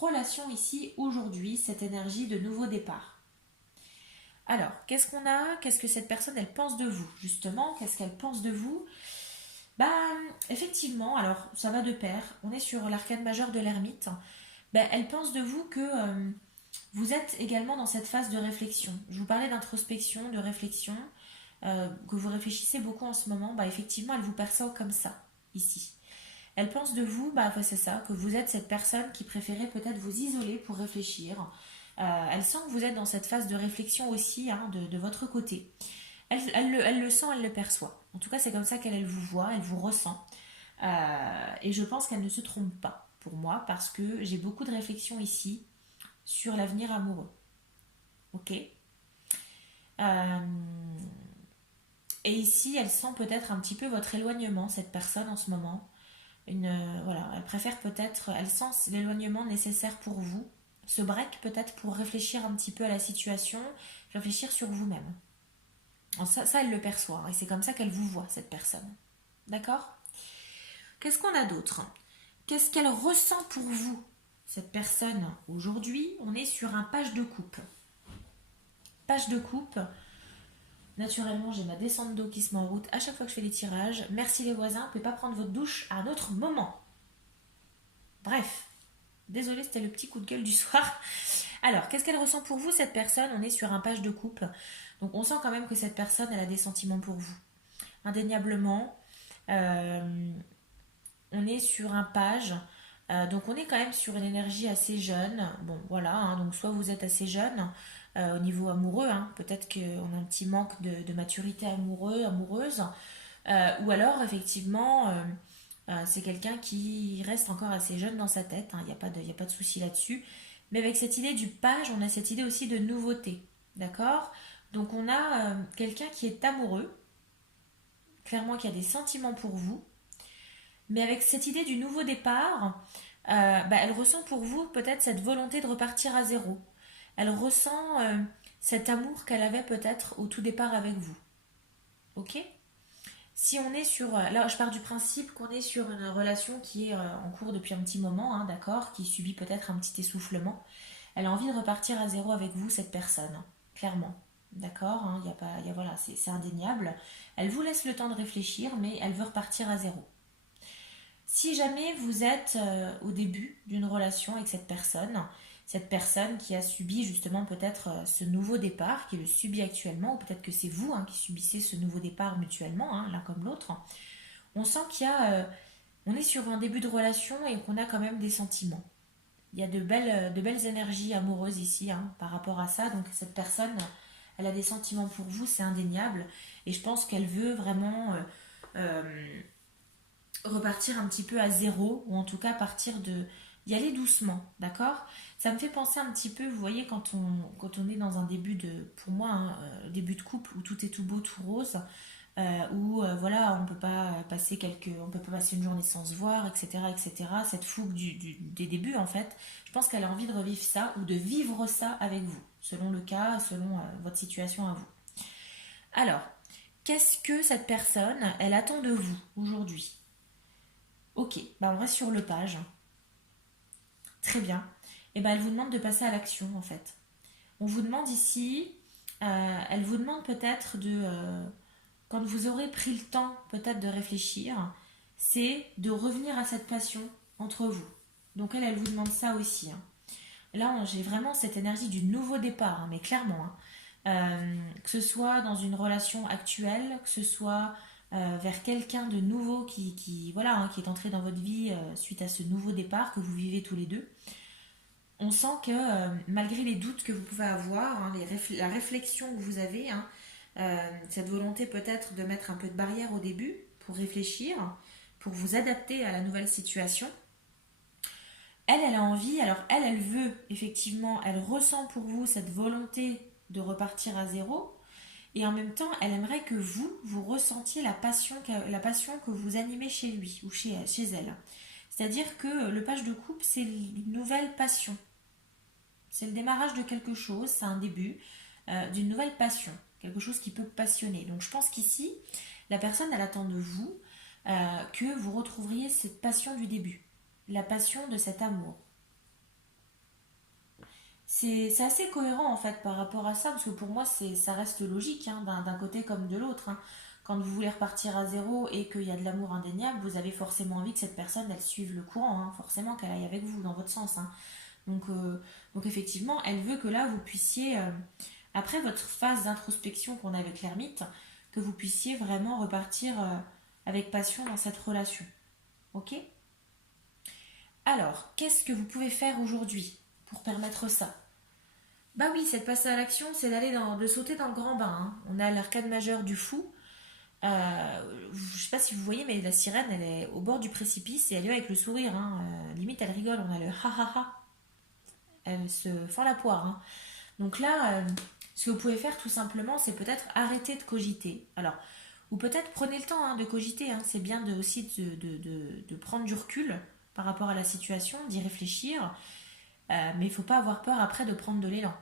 relation ici aujourd'hui, cette énergie de nouveau départ. Alors, qu'est-ce qu'on a? Qu'est-ce que cette personne, elle pense de vous? Justement, qu'est-ce qu'elle pense de vous? Bah, effectivement, alors, ça va de pair. On est sur l'arcane majeur de l'ermite. Bah, elle pense de vous que vous êtes également dans cette phase de réflexion. Je vous parlais d'introspection, de réflexion, que vous réfléchissez beaucoup en ce moment. Bah, effectivement, elle vous perçoit comme ça, ici. Elle pense de vous, bah ouais, c'est ça, que vous êtes cette personne qui préférait peut-être vous isoler pour réfléchir. Elle sent que vous êtes dans cette phase de réflexion aussi, hein, de votre côté. Elle le sent, elle le perçoit. En tout cas, c'est comme ça qu'elle vous voit, elle vous ressent. Et je pense qu'elle ne se trompe pas pour moi parce que j'ai beaucoup de réflexions ici sur l'avenir amoureux. Ok. Et ici, elle sent peut-être un petit peu votre éloignement, cette personne en ce moment. Voilà, elle préfère peut-être, elle sent l'éloignement nécessaire pour vous, ce break peut-être pour réfléchir un petit peu à la situation, réfléchir sur vous-même. Ça, elle le perçoit, hein, et c'est comme ça qu'elle vous voit, cette personne. D'accord? Qu'est-ce qu'on a d'autre? Qu'est-ce qu'elle ressent pour vous, cette personne? Aujourd'hui, on est sur un page de coupe. page de coupe. Naturellement, j'ai ma descente d'eau qui se met en route à chaque fois que je fais les tirages. Merci les voisins, vous ne pouvez pas prendre votre douche à un autre moment. Bref, désolée, c'était le petit coup de gueule du soir. Alors, qu'est-ce qu'elle ressent pour vous, cette personne? On est sur un page de coupe. Donc, on sent quand même que cette personne, elle a des sentiments pour vous. Indéniablement, euh, on est sur un page. Donc, on est quand même sur une énergie assez jeune. Bon, voilà. Hein, donc, soit vous êtes assez jeune au niveau amoureux. Hein, peut-être qu'on a un petit manque de maturité amoureuse. Ou alors, effectivement, c'est quelqu'un qui reste encore assez jeune dans sa tête. Il n'y a pas y a pas de souci là-dessus. Mais avec cette idée du page, on a cette idée aussi de nouveauté. D'accord? Donc on a quelqu'un qui est amoureux, clairement qui a des sentiments pour vous, mais avec cette idée du nouveau départ, elle ressent pour vous peut-être cette volonté de repartir à zéro. Elle ressent cet amour qu'elle avait peut-être au tout départ avec vous. Ok? Si on est sur... Là, je pars du principe qu'on est sur une relation qui est en cours depuis un petit moment, hein, d'accord, qui subit peut-être un petit essoufflement. Elle a envie de repartir à zéro avec vous, cette personne, hein, clairement. D'accord, hein, y a pas, voilà, c'est indéniable. Elle vous laisse le temps de réfléchir, mais elle veut repartir à zéro. Si jamais vous êtes au début d'une relation avec cette personne qui a subi justement peut-être ce nouveau départ, qui le subit actuellement, ou peut-être que c'est vous hein, qui subissez ce nouveau départ mutuellement, hein, l'un comme l'autre, on sent on est sur un début de relation et qu'on a quand même des sentiments. Il y a de belles énergies amoureuses ici hein, par rapport à ça. Donc cette personne, elle a des sentiments pour vous, c'est indéniable. Et je pense qu'elle veut vraiment repartir un petit peu à zéro, ou en tout cas partir de d'y aller doucement, d'accord? Ça me fait penser un petit peu, vous voyez, quand on est dans un début pour moi, hein, début de couple où tout est tout beau, tout rose, où voilà, on peut pas passer une journée sans se voir, etc., etc. Cette fougue des débuts, en fait, je pense qu'elle a envie de revivre ça ou de vivre ça avec vous, selon le cas, selon votre situation à vous. Alors, qu'est-ce que cette personne, elle attend de vous aujourd'hui? Ok, on reste sur le page. Très bien. Et elle vous demande de passer à l'action en fait. On vous demande ici, elle vous demande peut-être quand vous aurez pris le temps peut-être de réfléchir, c'est de revenir à cette passion entre vous. Donc elle vous demande ça aussi. Hein. Là, j'ai vraiment cette énergie du nouveau départ, hein, mais clairement. Hein. Que ce soit dans une relation actuelle, que ce soit vers quelqu'un de nouveau voilà, hein, qui est entré dans votre vie suite à ce nouveau départ que vous vivez tous les deux. On sent que malgré les doutes que vous pouvez avoir, hein, la réflexion que vous avez, hein, cette volonté peut-être de mettre un peu de barrière au début pour réfléchir, pour vous adapter à la nouvelle situation, elle a envie, alors elle veut, effectivement, elle ressent pour vous cette volonté de repartir à zéro, et en même temps, elle aimerait que vous ressentiez la passion que vous animez chez lui ou chez elle. C'est-à-dire que le page de coupe, c'est une nouvelle passion. C'est le démarrage de quelque chose, c'est un début d'une nouvelle passion, quelque chose qui peut passionner. Donc je pense qu'ici, la personne, elle attend de vous que vous retrouviez cette passion du début, la passion de cet amour. C'est assez cohérent en fait par rapport à ça, parce que pour moi ça reste logique hein, d'un côté comme de l'autre. Hein. Quand vous voulez repartir à zéro et qu'il y a de l'amour indéniable, vous avez forcément envie que cette personne elle suive le courant, hein, forcément qu'elle aille avec vous dans votre sens. Hein. Donc effectivement, elle veut que là vous puissiez, après votre phase d'introspection qu'on a avec l'ermite, que vous puissiez vraiment repartir avec passion dans cette relation. Ok? Alors, qu'est-ce que vous pouvez faire aujourd'hui pour permettre ça? Bah oui, cette passe à l'action, c'est de sauter dans le grand bain. Hein. On a l'arcade majeur du fou. Je sais pas si vous voyez, mais la sirène, elle est au bord du précipice et elle est avec le sourire. Hein. Limite, elle rigole. On a le ha ha ha. Elle se fend la poire. Hein. Donc là, ce que vous pouvez faire tout simplement, c'est peut-être arrêter de cogiter. Alors, ou peut-être prenez le temps hein, de cogiter. Hein. C'est bien aussi de prendre du recul par rapport à la situation, d'y réfléchir. Mais il ne faut pas avoir peur après de prendre de l'élan.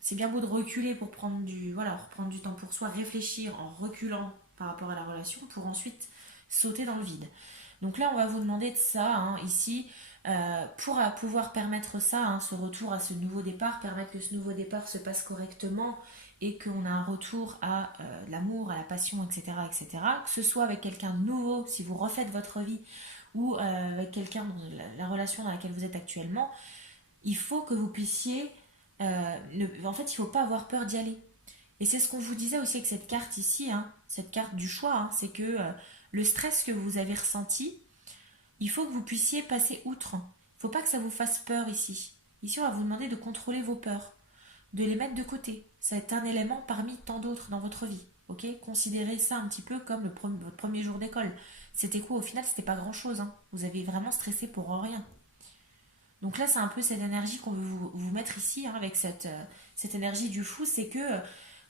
C'est bien beau de reculer pour reprendre du temps pour soi, réfléchir en reculant par rapport à la relation pour ensuite sauter dans le vide. Donc là, on va vous demander de ça, hein, ici, pour pouvoir permettre ça, hein, ce retour à ce nouveau départ, permettre que ce nouveau départ se passe correctement et qu'on a un retour à l'amour, à la passion, etc., etc., que ce soit avec quelqu'un de nouveau, si vous refaites votre vie, ou avec quelqu'un dans la relation dans laquelle vous êtes actuellement, il faut que vous puissiez... en fait, il ne faut pas avoir peur d'y aller. Et c'est ce qu'on vous disait aussi avec cette carte ici, hein, cette carte du choix, hein, c'est que le stress que vous avez ressenti, il faut que vous puissiez passer outre. Il ne faut pas que ça vous fasse peur ici. Ici, on va vous demander de contrôler vos peurs, de les mettre de côté. Ça va être un élément parmi tant d'autres dans votre vie. Ok, considérez ça un petit peu comme votre premier jour d'école. C'était quoi au final? C'était pas grand-chose. Hein. Vous avez vraiment stressé pour rien. Donc là, c'est un peu cette énergie qu'on veut vous mettre ici, hein, avec cette énergie du fou. C'est que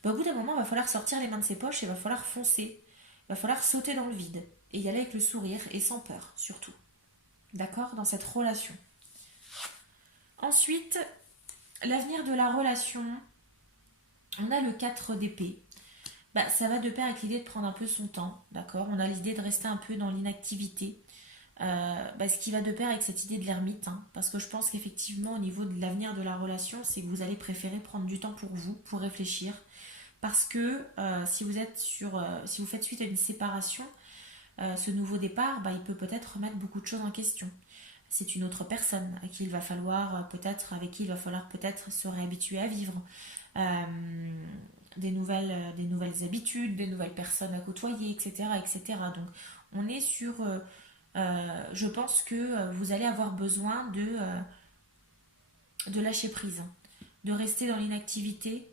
au bout d'un moment, il va falloir sortir les mains de ses poches et il va falloir foncer. Il va falloir sauter dans le vide. Et y aller avec le sourire et sans peur, surtout. D'accord? Dans cette relation. Ensuite, l'avenir de la relation. On a le 4 d'épée. Bah, ça va de pair avec l'idée de prendre un peu son temps. D'accord? On a l'idée de rester un peu dans l'inactivité. Ce qui va de pair avec cette idée de l'ermite, hein, parce que je pense qu'effectivement au niveau de l'avenir de la relation, c'est que vous allez préférer prendre du temps pour vous, pour réfléchir, parce que si vous faites suite à une séparation, ce nouveau départ, il peut peut-être remettre beaucoup de choses en question. C'est une autre personne à qui il va falloir avec qui il va falloir peut-être se réhabituer à vivre, des nouvelles habitudes, des nouvelles personnes à côtoyer, etc., etc. Donc on est sur je pense que vous allez avoir besoin de lâcher prise, de rester dans l'inactivité,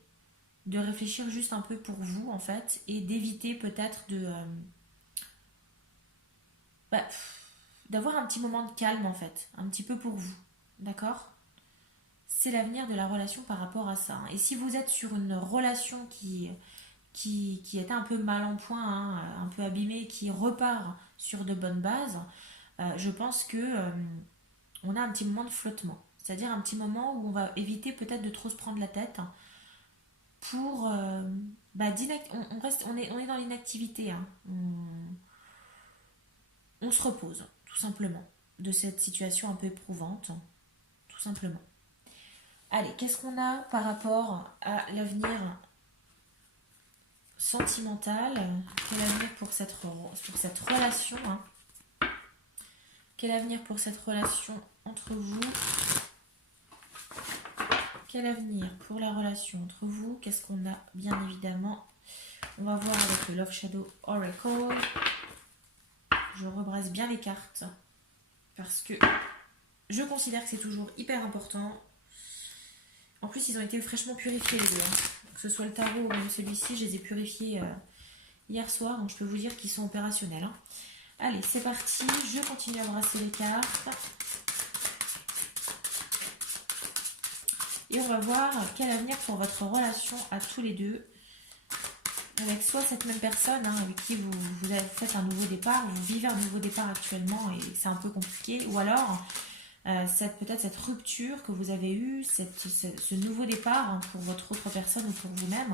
de réfléchir juste un peu pour vous en fait, et d'éviter peut-être bah, d'avoir un petit moment de calme en fait, un petit peu pour vous, d'accord? C'est l'avenir de la relation par rapport à ça. Et si vous êtes sur une relation qui est un peu mal en point, hein, un peu abîmée, qui repart sur de bonnes bases, je pense que on a un petit moment de flottement. C'est-à-dire un petit moment où on va éviter peut-être de trop se prendre la tête pour... on est dans l'inactivité. Hein. On se repose, tout simplement, de cette situation un peu éprouvante. Tout simplement. Allez, qu'est-ce qu'on a par rapport à l'avenir sentimental? Quel avenir pour cette relation, hein? Quel avenir pour cette relation entre vous? Quel avenir pour la relation entre vous? Qu'est-ce qu'on a? Bien évidemment, on va voir avec le Love Shadow Oracle. Je rebrasse bien les cartes parce que je considère que c'est toujours hyper important. En plus, ils ont été fraîchement purifiés les deux. Hein. Que ce soit le tarot ou même celui-ci, je les ai purifiés hier soir, donc je peux vous dire qu'ils sont opérationnels. Hein. Allez, c'est parti. Je continue à brasser les cartes. Et on va voir quel avenir pour votre relation à tous les deux. Avec soit cette même personne hein, avec qui vous avez fait un nouveau départ, vous vivez un nouveau départ actuellement et c'est un peu compliqué. Ou alors, peut-être cette rupture que vous avez eue, ce nouveau départ hein, pour votre autre personne ou pour vous-même.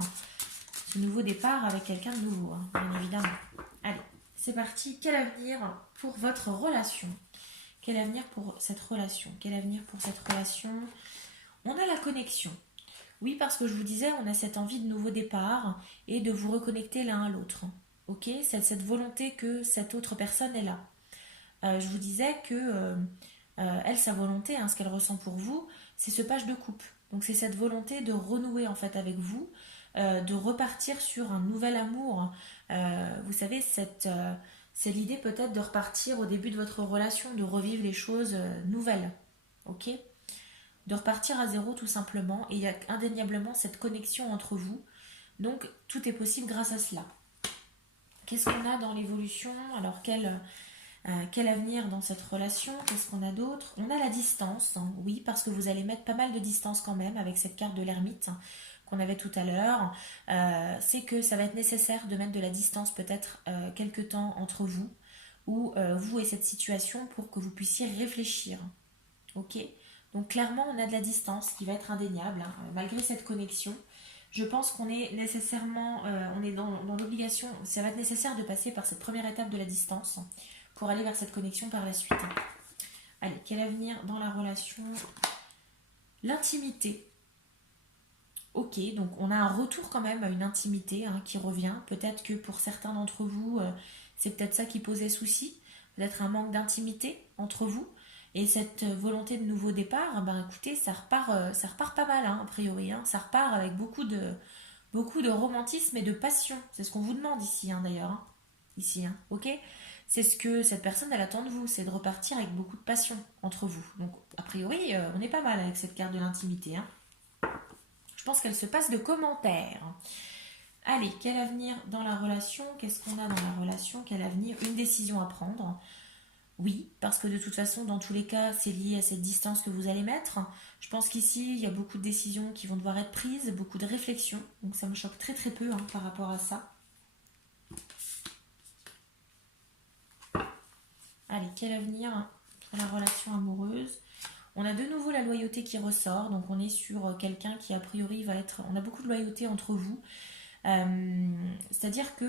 Ce nouveau départ avec quelqu'un de nouveau, hein, bien évidemment. Allez, c'est parti. Quel avenir pour votre relation? Quel avenir pour cette relation? Quel avenir pour cette relation? On a la connexion. Oui, parce que je vous disais, on a cette envie de nouveau départ et de vous reconnecter l'un à l'autre. Ok, cette volonté que cette autre personne est là. Je vous disais que elle, sa volonté, hein, ce qu'elle ressent pour vous, c'est ce page de coupe. Donc c'est cette volonté de renouer en fait avec vous, de repartir sur un nouvel amour. Vous savez, c'est l'idée peut-être de repartir au début de votre relation, de revivre les choses nouvelles. Ok, de repartir à zéro tout simplement. Et il y a indéniablement cette connexion entre vous. Donc tout est possible grâce à cela. Qu'est-ce qu'on a dans l'évolution? Alors quel avenir dans cette relation? Qu'est-ce qu'on a d'autre? On a la distance, hein, oui, parce que vous allez mettre pas mal de distance quand même avec cette carte de l'ermite hein, qu'on avait tout à l'heure. C'est que ça va être nécessaire de mettre de la distance peut-être quelque temps entre vous ou vous et cette situation pour que vous puissiez réfléchir. Ok? Donc clairement, on a de la distance qui va être indéniable, hein, malgré cette connexion. Je pense qu'on est nécessairement, on est dans l'obligation, ça va être nécessaire de passer par cette première étape de la distance pour aller vers cette connexion par la suite. Allez, quel avenir dans la relation? L'intimité. Ok, donc on a un retour quand même à une intimité hein, qui revient. Peut-être que pour certains d'entre vous, c'est peut-être ça qui posait souci. Peut-être un manque d'intimité entre vous. Et cette volonté de nouveau départ, ben écoutez, ça repart pas mal, hein, a priori. Hein. Ça repart avec beaucoup de romantisme et de passion. C'est ce qu'on vous demande ici, hein, d'ailleurs. Hein. Ici, hein, ok. C'est ce que cette personne, elle attend de vous, c'est de repartir avec beaucoup de passion entre vous. Donc, a priori, on est pas mal avec cette carte de l'intimité. Hein. Je pense qu'elle se passe de commentaires. Allez, quel avenir dans la relation? Qu'est-ce qu'on a dans la relation? Quel avenir? Une décision à prendre. Oui, parce que de toute façon, dans tous les cas, c'est lié à cette distance que vous allez mettre. Je pense qu'ici, il y a beaucoup de décisions qui vont devoir être prises, beaucoup de réflexions. Donc ça me choque très très peu hein, par rapport à ça. Allez, quel avenir pour la relation amoureuse? On a de nouveau la loyauté qui ressort, donc on est sur quelqu'un qui a priori va être... On a beaucoup de loyauté entre vous. C'est-à-dire que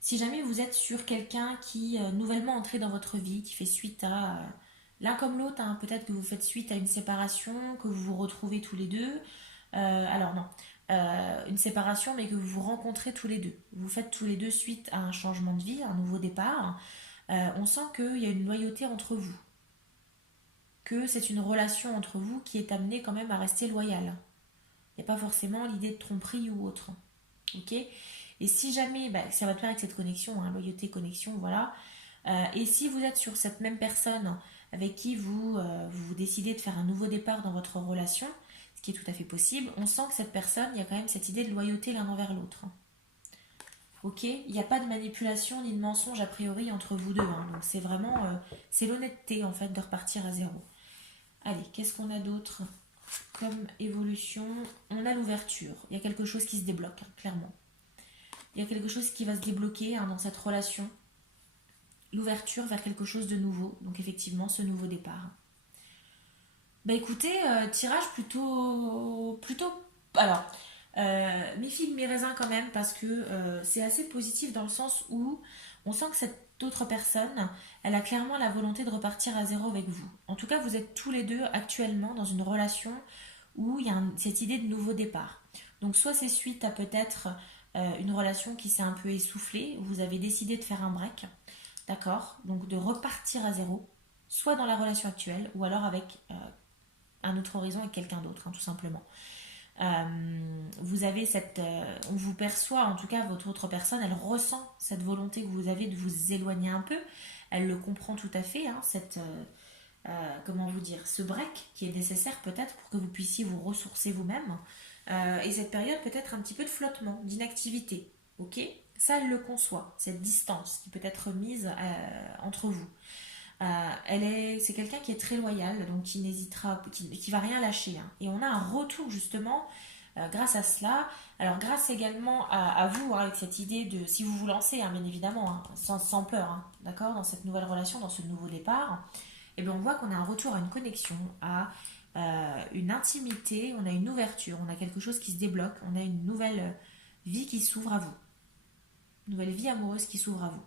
si jamais vous êtes sur quelqu'un qui nouvellement entré dans votre vie, qui fait suite à l'un comme l'autre, hein, peut-être que vous faites suite à une séparation, que vous vous retrouvez tous les deux. Alors non, une séparation, mais que vous vous rencontrez tous les deux. Vous faites tous les deux suite à un changement de vie, un nouveau départ. On sent qu'il y a une loyauté entre vous, que c'est une relation entre vous qui est amenée quand même à rester loyale. Il n'y a pas forcément l'idée de tromperie ou autre. Ok. Et si jamais, bah, ça va te faire avec cette connexion, hein, loyauté, connexion, voilà. Et si vous êtes sur cette même personne avec qui vous décidez de faire un nouveau départ dans votre relation, ce qui est tout à fait possible, on sent que cette personne, il y a quand même cette idée de loyauté l'un envers l'autre. Ok, il n'y a pas de manipulation ni de mensonge a priori entre vous deux. Hein. Donc c'est vraiment, c'est l'honnêteté en fait de repartir à zéro. Allez, qu'est-ce qu'on a d'autre comme évolution? On a l'ouverture. Il y a quelque chose qui se débloque, hein, clairement. Il y a quelque chose qui va se débloquer hein, dans cette relation. L'ouverture vers quelque chose de nouveau. Donc effectivement, ce nouveau départ. Bah écoutez, tirage plutôt... Alors, mes figues, mes raisins quand même, parce que c'est assez positif dans le sens où on sent que cette autre personne, elle a clairement la volonté de repartir à zéro avec vous. En tout cas, vous êtes tous les deux actuellement dans une relation où il y a cette idée de nouveau départ. Donc soit c'est suite à peut-être une relation qui s'est un peu essoufflée, où vous avez décidé de faire un break, d'accord? Donc de repartir à zéro, soit dans la relation actuelle, ou alors avec un autre horizon avec quelqu'un d'autre, hein, tout simplement. Vous avez cette... on vous perçoit, en tout cas votre autre personne, elle ressent cette volonté que vous avez de vous éloigner un peu. Elle le comprend tout à fait, hein, comment vous dire, ce break qui est nécessaire peut-être pour que vous puissiez vous ressourcer vous-même. Et cette période peut-être un petit peu de flottement, d'inactivité. Ok? Ça, elle le conçoit, cette distance qui peut être mise entre vous. C'est quelqu'un qui est très loyal, donc qui n'hésitera, qui va rien lâcher. Hein. Et on a un retour justement grâce à cela. Alors grâce également à vous, hein, avec cette idée de, si vous vous lancez, hein, bien évidemment, hein, sans peur, hein, d'accord, dans cette nouvelle relation, dans ce nouveau départ, et bien on voit qu'on a un retour à une connexion, à une intimité, on a une ouverture, on a quelque chose qui se débloque, on a une nouvelle vie qui s'ouvre à vous, une nouvelle vie amoureuse qui s'ouvre à vous.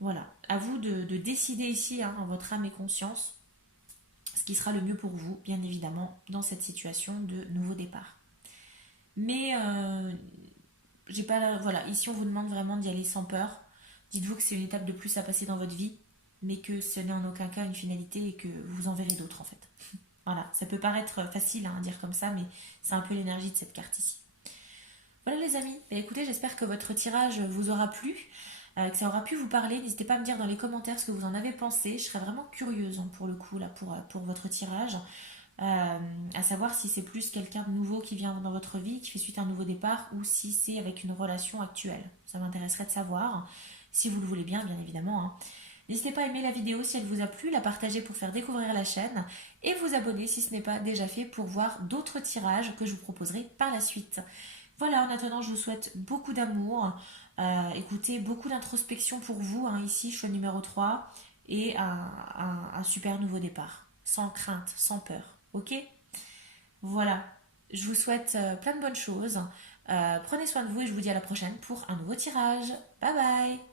Voilà, à vous de décider ici, hein, en votre âme et conscience, ce qui sera le mieux pour vous, bien évidemment, dans cette situation de nouveau départ. Mais j'ai pas voilà, ici on vous demande vraiment d'y aller sans peur. Dites-vous que c'est une étape de plus à passer dans votre vie, mais que ce n'est en aucun cas une finalité et que vous en verrez d'autres en fait. Voilà, ça peut paraître facile hein, à dire comme ça, mais c'est un peu l'énergie de cette carte ici. Voilà les amis, écoutez, j'espère que votre tirage vous aura plu, que ça aura pu vous parler. N'hésitez pas à me dire dans les commentaires ce que vous en avez pensé. Je serais vraiment curieuse hein, pour le coup, là, pour votre tirage. À savoir si c'est plus quelqu'un de nouveau qui vient dans votre vie, qui fait suite à un nouveau départ, ou si c'est avec une relation actuelle. Ça m'intéresserait de savoir, si vous le voulez bien, bien évidemment. Hein. N'hésitez pas à aimer la vidéo si elle vous a plu, la partager pour faire découvrir la chaîne, et vous abonner si ce n'est pas déjà fait pour voir d'autres tirages que je vous proposerai par la suite. Voilà, en attendant, je vous souhaite beaucoup d'amour, écoutez, beaucoup d'introspection pour vous, hein, ici, choix numéro 3, et un super nouveau départ, sans crainte, sans peur. Ok? Voilà. Je vous souhaite plein de bonnes choses. Prenez soin de vous et je vous dis à la prochaine pour un nouveau tirage. Bye bye!